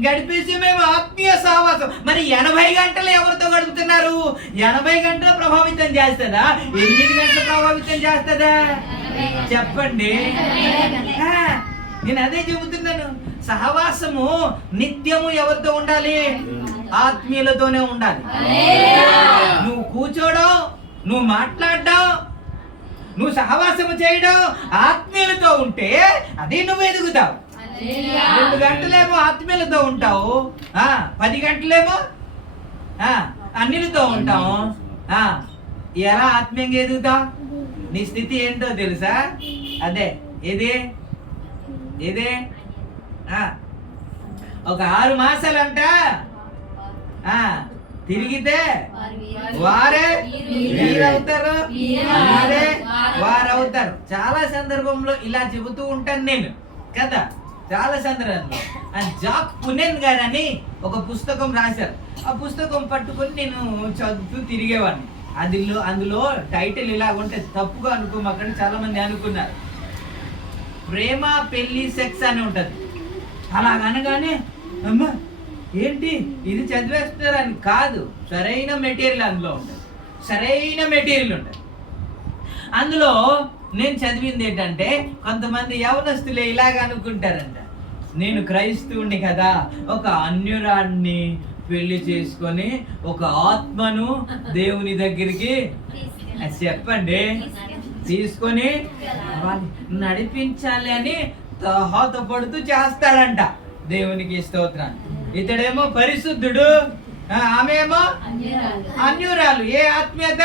గడిపేసి మేము ఆత్మీయ సహవాసం. మరి 80 గంటలు ఎవరితో గడుపుతున్నారు? 80 గంటలు ప్రభావితం చేస్తుందా? 8 గంటలు ప్రభావితం చేస్తుందా? చెప్పండి. నేను అదే చెబుతున్నాను. సహవాసము నిత్యము ఎవరితో ఉండాలి? ఆత్మీయులతోనే ఉండాలి. నువ్వు కూర్చోడం, నువ్వు మాట్లాడడం, నువ్వు సహవాసము చేయడం ఆత్మీయులతో ఉంటే అది నువ్వు ఎదుగుతావు. 2 గంటలేమో ఆత్మీయులతో ఉంటావు, 10 గంటలేమో అన్నిలతో ఉంటావు. ఎలా ఆత్మీయంగా ఎదుగుతావు? నీ స్థితి ఏంటో తెలుసా? అదే ఇదే ఒక 6 మాసాలంట తిరిగితే వారే వీరవుతారు, వారవుతారు. చాలా సందర్భంలో ఇలా చెబుతూ ఉంటాను నేను కదా. చాలా సందర్భంలో జాక్ పునెన్ గారు అని ఒక పుస్తకం రాశారు. ఆ పుస్తకం పట్టుకొని నేను చదువుతూ తిరిగేవాడిని. అందులో టైటిల్ ఇలా ఉంటే తప్పుగా అనుకోమాకండి, చాలా మంది అనుకున్నారు. ప్రేమ పెళ్లి సెక్స్ అని ఉంటది. అలాగనగానే అమ్మా ఏంటి ఇది చదివేస్తున్నారని కాదు, సరైన మెటీరియల్ అందులో ఉంటుంది. సరైన మెటీరియల్ ఉంటుంది. అందులో నేను చదివింది ఏంటంటే, కొంతమంది యవనస్తులే ఇలాగ అనుకుంటారంట, నేను క్రైస్తవుని కదా, ఒక అన్యురాన్ని పెళ్లి చేసుకొని ఒక ఆత్మను దేవుని దగ్గరికి చెప్పండి తీసుకొని నడిపించాలి అని తహతపడుతూ చేస్తాడంట. దేవునికి స్తోత్రం. ఇతడేమో పరిశుద్ధుడు, ఆమెమో అన్యురాలు. ఏ ఆత్మీయత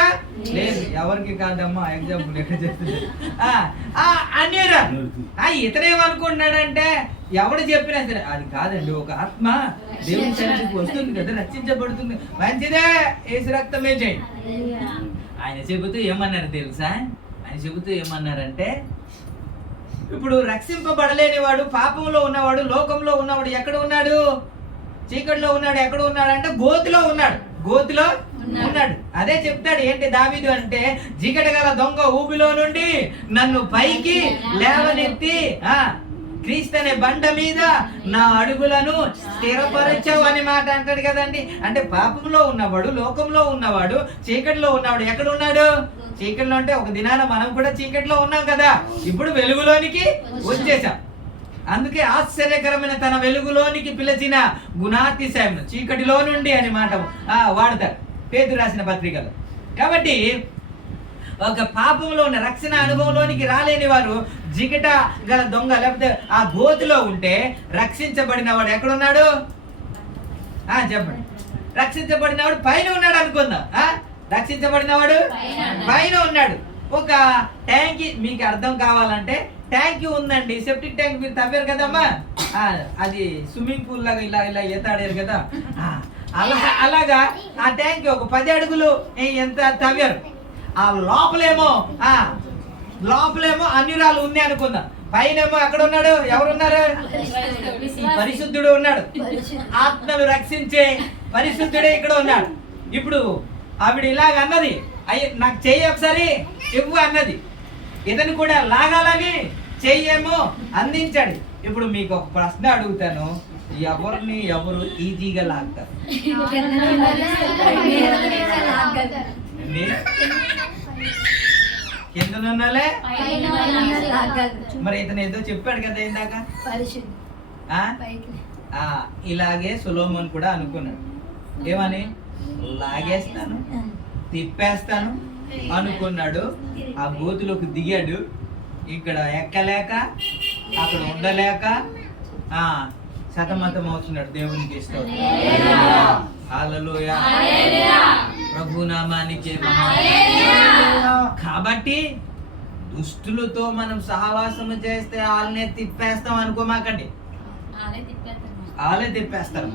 లేదు, ఎవరికి కాదమ్మా. ఎగ్జాంపుల్ ఎక్కడ చెప్తుంది, అన్యురాలు. ఇతనేమనుకుంటున్నాడంటే, ఎవడు చెప్పినా సరే అది కాదండి, ఒక ఆత్మ దేవుని సన్నిధికి వస్తుంది కదా, రక్షించబడుతుంది, మంచిదే, యేసు రక్తమే చేయండి. ఆయన చెబుతూ ఏమన్నారు తెలుసా? ఆయన చెబుతూ ఏమన్నారంటే, ఇప్పుడు రక్షింపబడలేని వాడు, పాపంలో ఉన్నవాడు, లోకంలో ఉన్నవాడు ఎక్కడ ఉన్నాడు? చీకటిలో ఉన్నాడు. ఎక్కడ ఉన్నాడు అంటే గోతిలో ఉన్నాడు. గోతిలో ఉన్నాడు. అదే చెప్తాడు ఏంటి దావీదు అంటే, చీకటి గల దొంగ ఊబిలో నుండి నన్ను పైకి లేవనెత్తి క్రీస్తు అనే బండ మీద నా అడుగులను స్థిరపరచావు అని మాట అంటాడు కదండి. అంటే పాపంలో ఉన్నవాడు, లోకంలో ఉన్నవాడు, చీకటిలో ఉన్నవాడు ఎక్కడ ఉన్నాడు? చీకటిలో. అంటే ఒక దినాన మనం కూడా చీకటిలో ఉన్నాం కదా, ఇప్పుడు వెలుగులోనికి వచ్చేసాం. అందుకే ఆశ్చర్యకరమైన తన వెలుగులోనికి పిలిచిన గుణాతిశయం, చీకటిలో నుండి అని మాట వాడతారు పేతురు రాసిన పత్రికలో. కాబట్టి ఒక పాపంలో ఉన్న రక్షణ అనుభవంలోనికి రాలేని వారు జిగట గల దొంగ లేకపోతే ఆ గోతిలో ఉంటే, రక్షించబడిన వాడు ఎక్కడున్నాడు? చెప్పండి. రక్షించబడినవాడు పైన ఉన్నాడు అనుకుందాం. రక్షించబడినవాడు పైన ఉన్నాడు. ఒక ట్యాంక్, మీకు అర్థం కావాలంటే ట్యాంక్ ఉందండి, సెప్టిక్ ట్యాంక్ మీరు తవ్వారు కదమ్మా, అది స్విమ్మింగ్ పూల్ లాగా ఇలా ఇలా ఈతాడారు కదా, అలాగా ఆ ట్యాంక్ ఒక 10 అడుగులు ఎంత తవ్వారు. ఆ లోపలేమో అన్యురాలు ఉంది అనుకుందాం, పైనేమో ఎక్కడ ఉన్నాడు? ఎవరున్నారు? పరిశుద్ధుడు ఉన్నాడు. ఆత్మలు రక్షించే పరిశుద్ధుడే ఇక్కడ ఉన్నాడు. ఇప్పుడు ఆవిడ ఇలాగ అన్నది, నాకు చెయ్యి ఒకసారి ఇవ్వు అన్నది. ఇతను కూడా లాగాలని చెయ్యేమో అందించాడు. ఇప్పుడు మీకు ఒక ప్రశ్న అడుగుతాను, ఎవరు ఈజీగా లాగుతారు? కిందనున్నాలే. మరి ఇతను ఏదో చెప్పాడు కదా ఇందాక, ఇలాగే సొలొమోన్ కూడా అనుకున్నాడు. ఏమని? లాగేస్తాను, తిప్పేస్తాను అనుకున్నాడు. ఆ గోతులోకి దిగాడు. ఇక్కడ ఎక్కలేక, అక్కడ ఉండలేక సతమతం అవుతున్నాడు. దేవునికి ఇష్టం. హల్లెలూయా, ప్రభు నామానికి. కాబట్టి దుష్టులతో మనం సహవాసము చేస్తే వాళ్ళనే తిప్పేస్తాం అనుకోమాకండి, వాళ్ళే తిప్పేస్తారు.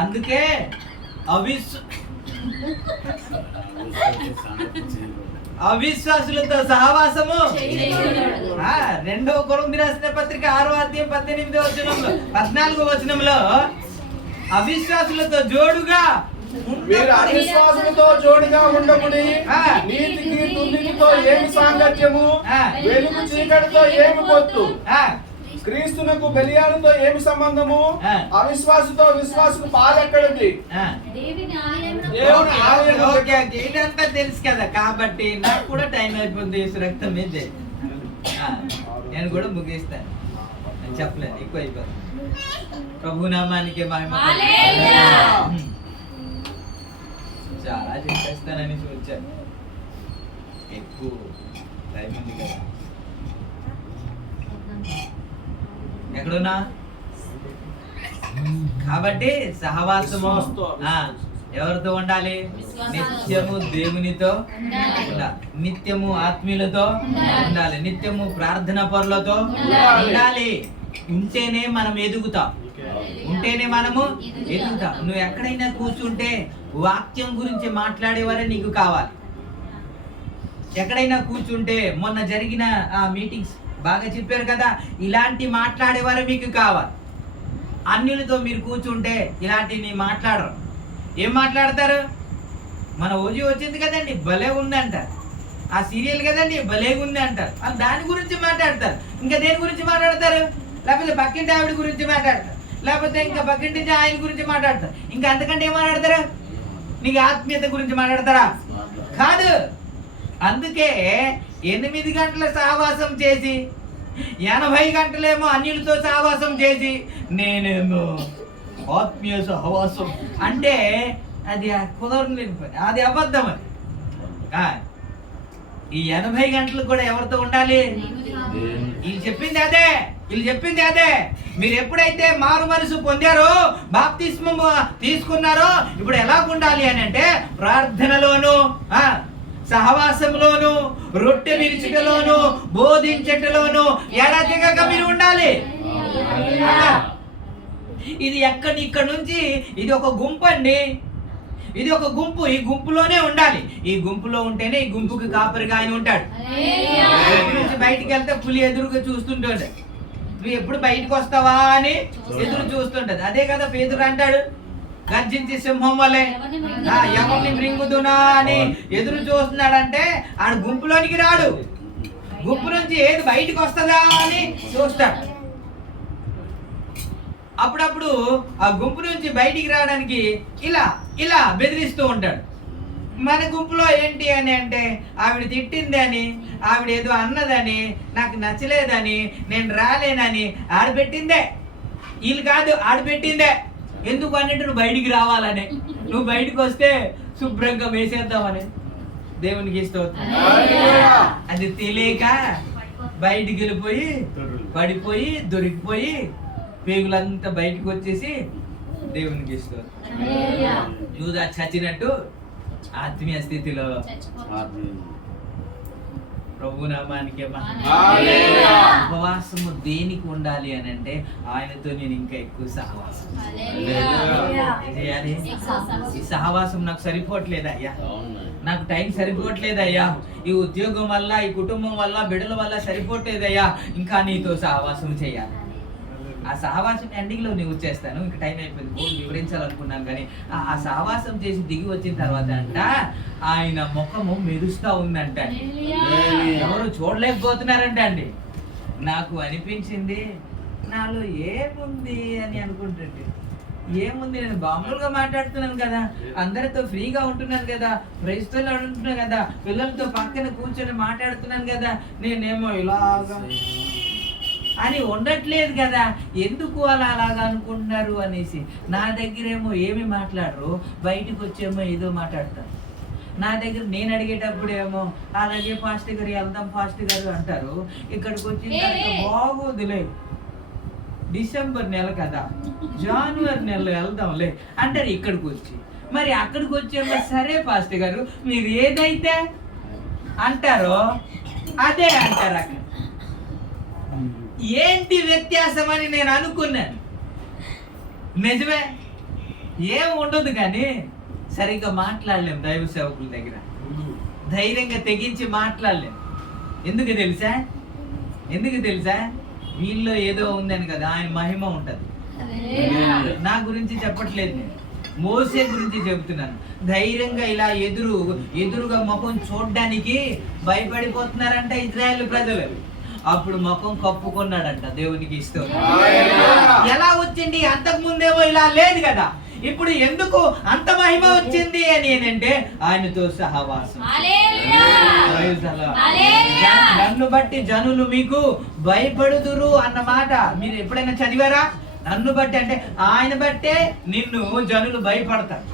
అందుకే అవిశ్వాసులతో సహవాసము. 2 కొరింథీయులకు రాసిన పత్రిక 6వ అధ్యాయం 18వ వచనంలో 14వ వచనంలో అవిశ్వాసులతో జోడుగా అవిశ్వాసులతో జోడుగా ఉండకుడి, నీతికి దుర్నీతితో ఏమి సాంగత్యము, వెలుగు చీకటితో ఏమి పొత్తు, క్రీస్తునకు బెలియానుతో ఏమి సంబంధము, అవిశ్వాసతో విశ్వాసకు పాలెక్కడిది? ఇదంతా తెలుసు కదా. కాబట్టి నాకు కూడా టైం అయిపోతుంది. రక్తం మీద నేను కూడా ముగిస్తాను, నేను చెప్పలేదు, ఎక్కువ అయిపోతుంది. ప్రభు నామానికి మహిమ. చాలా చెప్పేస్తానని వచ్చాను, ఎక్కువ టైం ఉంది కదా. ఎక్కడున్నా? కాబట్టి సహవాసము ఎవరితో ఉండాలి? నిత్యము దేవునితో ఉండాలి, నిత్యము ఆత్మీయులతో ఉండాలి, నిత్యము ప్రార్థన పరులతో ఉండాలి. ఉంటేనే మనం ఎదుగుతాం, ఉంటేనే మనము ఎదుగుతాం. నువ్వు ఎక్కడైనా కూర్చుంటే వాక్యం గురించి మాట్లాడేవారే నీకు కావాలి. ఎక్కడైనా కూర్చుంటే, మొన్న జరిగిన మీటింగ్స్ బాగా చెప్పారు కదా, ఇలాంటి మాట్లాడేవారు మీకు కావాలి. అన్యులతో మీరు కూర్చుంటే ఇలాంటివి మాట్లాడరు. ఏం మాట్లాడతారు? మన ఓజీ వచ్చింది కదండి, భలే ఉంది అంటారు. ఆ సీరియల్ కదండి, భలే ఉంది అంటారు. దాని గురించి మాట్లాడతారు. ఇంకా దేని గురించి మాట్లాడతారు? లేకపోతే పక్కింటి ఆవిడ గురించి మాట్లాడతారు, లేకపోతే ఇంకా పక్కింటి ఆయన గురించి మాట్లాడతారు. ఇంకా అంతకంటే ఏం మాట్లాడతారు? నీకు ఆత్మీయత గురించి మాట్లాడతారా? కాదు. అందుకే 8 గంటల సహవాసం చేసి 80 గంటలేమో అన్యులతో సహవాసం చేసి నేనేమో ఆత్మీయ సహవాసం అంటే అది కుదరని పని, అది అబద్ధం. అది ఈ 80 గంటలు కూడా ఎవరితో ఉండాలి? వీళ్ళు చెప్పింది అదే. మీరు ఎప్పుడైతే మారు మనసు పొందారో, బాప్తిస్మము తీసుకున్నారో, ఇప్పుడు ఎలా ఉండాలి అని అంటే ప్రార్థనలోను, సహవాసంలోను, రొట్టె విరుచుటలోను, బోధించటలోను ఎడతెగక మీరు ఉండాలి. ఇది ఇక్కడ నుంచి ఇది ఒక గుంపు అండి, ఇది ఒక గుంపు. ఈ గుంపులోనే ఉండాలి. ఈ గుంపులో ఉంటేనే ఈ గుంపుకి కాపరిగా ఆయన ఉంటాడు. నుంచి బయటికి వెళ్తే పులి ఎదురుగా చూస్తుంటాడు, నువ్వు ఎప్పుడు బయటకు వస్తావా అని ఎదురు చూస్తుంటది. అదే కదా పేతురు అంటాడు, గర్జించి సింహం వలె ఎవరిని మృంగుదునా అని ఎదురు చూస్తున్నాడంటే ఆడు గుంపులోనికి రాడు, గుంపు నుంచి ఏది బయటకు వస్తుందా అని చూస్తాడు. అప్పుడప్పుడు ఆ గుంపు నుంచి బయటికి రావడానికి ఇలా బెదిరిస్తూ ఉంటాడు. మన గుంపులో ఏంటి అని అంటే ఆవిడ తిట్టిందని, ఆవిడ ఏదో అన్నదని, నాకు నచ్చలేదని, నేను రాలేనని ఆడబెట్టిందే. వీళ్ళు కాదు, ఆడబెట్టిందే. ఎందుకు అన్నట్టు నువ్వు బయటికి రావాలని, నువ్వు బయటకు వస్తే శుభ్రంగా వేసేద్దామని. దేవునికి ఇష్టం. అది తెలియక బయటికి వెళ్ళిపోయి పడిపోయి దొరికిపోయి పేగులంతా బయటకు వచ్చేసి దేవునికి ఇష్టం. యూదా చచ్చినట్టు ఆత్మీయ స్థితిలో ప్రభు నామానికి ఉపవాసము దేనికి ఉండాలి అని అంటే ఆయనతో నేను ఇంకా ఎక్కువ సహవాసం చేయాలి. ఈ సహవాసం నాకు సరిపోవట్లేదయ్యా, నాకు టైం సరిపోవట్లేదయ్యా, ఈ ఉద్యోగం వల్ల, ఈ కుటుంబం వల్ల, బిడ్డల వల్ల సరిపోవట్లేదయ్యా, ఇంకా నీతో సహవాసం చేయాలి. ఆ సహవాసం ఎండింగ్ లో నేను వచ్చేస్తాను, ఇంకా టైం అయిపోయింది, బోర్డు వివరించాలనుకున్నాను. కానీ ఆ సహవాసం చేసి దిగి వచ్చిన తర్వాత అంట ఆయన ముఖము మెరుస్తా ఉందంట. ఎవరు చూడలేకపోతున్నారంట అండి. నాకు అనిపించింది నాలో ఏముంది అని అనుకుంటుంటే, ఏముంది, నేను మామూలుగా మాట్లాడుతున్నాను కదా, అందరితో ఫ్రీగా ఉంటున్నాను కదా, ప్రైస్తోలో ఉంటున్నాను కదా, పిల్లలతో పక్కన కూర్చొని మాట్లాడుతున్నాను కదా, నేనేమో ఇలాగా అని ఉండట్లేదు కదా, ఎందుకు అలాగా అనుకుంటున్నారు అనేసి. నా దగ్గరేమో ఏమి మాట్లాడరు, బయటకు వచ్చేమో ఏదో మాట్లాడతారు. నా దగ్గర నేను అడిగేటప్పుడు ఏమో అలాగే ఫాస్ట్ గారు వెళ్దాం ఫాస్ట్ గారు అంటారు. ఇక్కడికి వచ్చిన తర్వాత బాగోదులే, డిసెంబర్ నెల కదా, జనవరి నెలలో వెళ్దాంలే అంటారు ఇక్కడికి వచ్చి. మరి అక్కడికి వచ్చేమో సరే ఫాస్ట్ గారు మీరు ఏదైతే అంటారో అదే అంటారు. అక్కడ ఏంటి వ్యత్యాసం అని నేను అనుకున్నాను. నిజమే, ఏం ఉండదు కానీ సరిగ్గా మాట్లాడలేం. దైవ సేవకుల దగ్గర ధైర్యంగా తెగించి మాట్లాడలేం. ఎందుకు తెలుసా వీళ్ళలో ఏదో ఉందని కదా, ఆయన మహిమ ఉంటది. నా గురించి చెప్పట్లేదు, నేను మోసే గురించి చెబుతున్నాను. ధైర్యంగా ఇలా ఎదురుగా ముఖం చూడడానికి భయపడిపోతున్నారంట ఇజ్రాయేల్ ప్రజలు. అప్పుడు ముఖం కప్పుకున్నాడంట. దేవునికి ఇష్టం. ఎలా వచ్చింది? అంతకు ముందేమో ఇలా లేదు కదా, ఇప్పుడు ఎందుకు అంత మహిమ వచ్చింది అని అంటే ఆయనతో సహవాసం. నన్ను బట్టి జనులు మీకు భయపడుదురు అన్న మాట మీరు ఎప్పుడైనా చదివారా? నన్ను బట్టి అంటే ఆయన బట్టే నిన్ను జనులు భయపడతారు.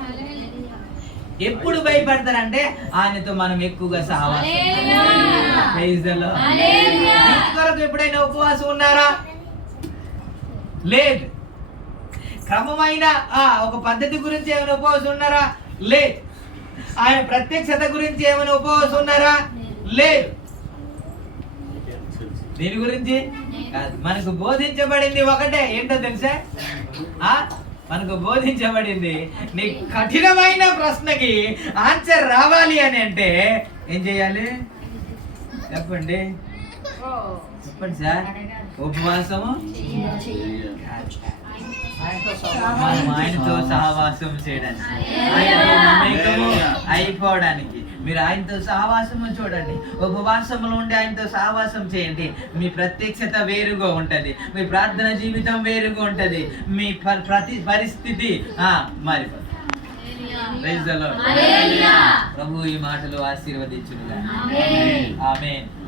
ఎప్పుడు భయపడతారంటే ఆయనతో మనం ఎక్కువగా సహవాసం. కొరకు ఎప్పుడైనా ఉపవాసం ఉన్నారా? లేదు. క్రమమైన ఒక పద్ధతి గురించి ఏమైనా ఉపవాసం ఉన్నారా? లేదు. ఆయన ప్రత్యక్షత గురించి ఏమైనా ఉపవాసం ఉన్నారా? లేదు. దీని గురించి మనకు బోధించబడింది ఒకటే, ఏంటో తెలుసా? మనకు బోధించబడింది నీ కఠినమైన ప్రశ్నకి ఆన్సర్ రావాలి అని అంటే ఏం చేయాలి చెప్పండి సార్. ఉపవాసము ఆయనతో సహవాసం చేయడానికి, ఆయనతో మమేకము అయిపోవడానికి. మీరు ఆయనతో సహవాసము చూడండి, ఉపవాసములు ఉండి ఆయనతో సహవాసం చేయండి. మీ ప్రత్యక్షత వేరుగా ఉంటది, మీ ప్రార్థన జీవితం వేరుగా ఉంటది, మీ ప్రతి పరిస్థితి మారిపోతుంది. Praise the lord. హల్లెలూయా. ప్రభు ఈ మాటలు ఆశీర్వదించునుగా. ఆమేన్. ఆమేన్.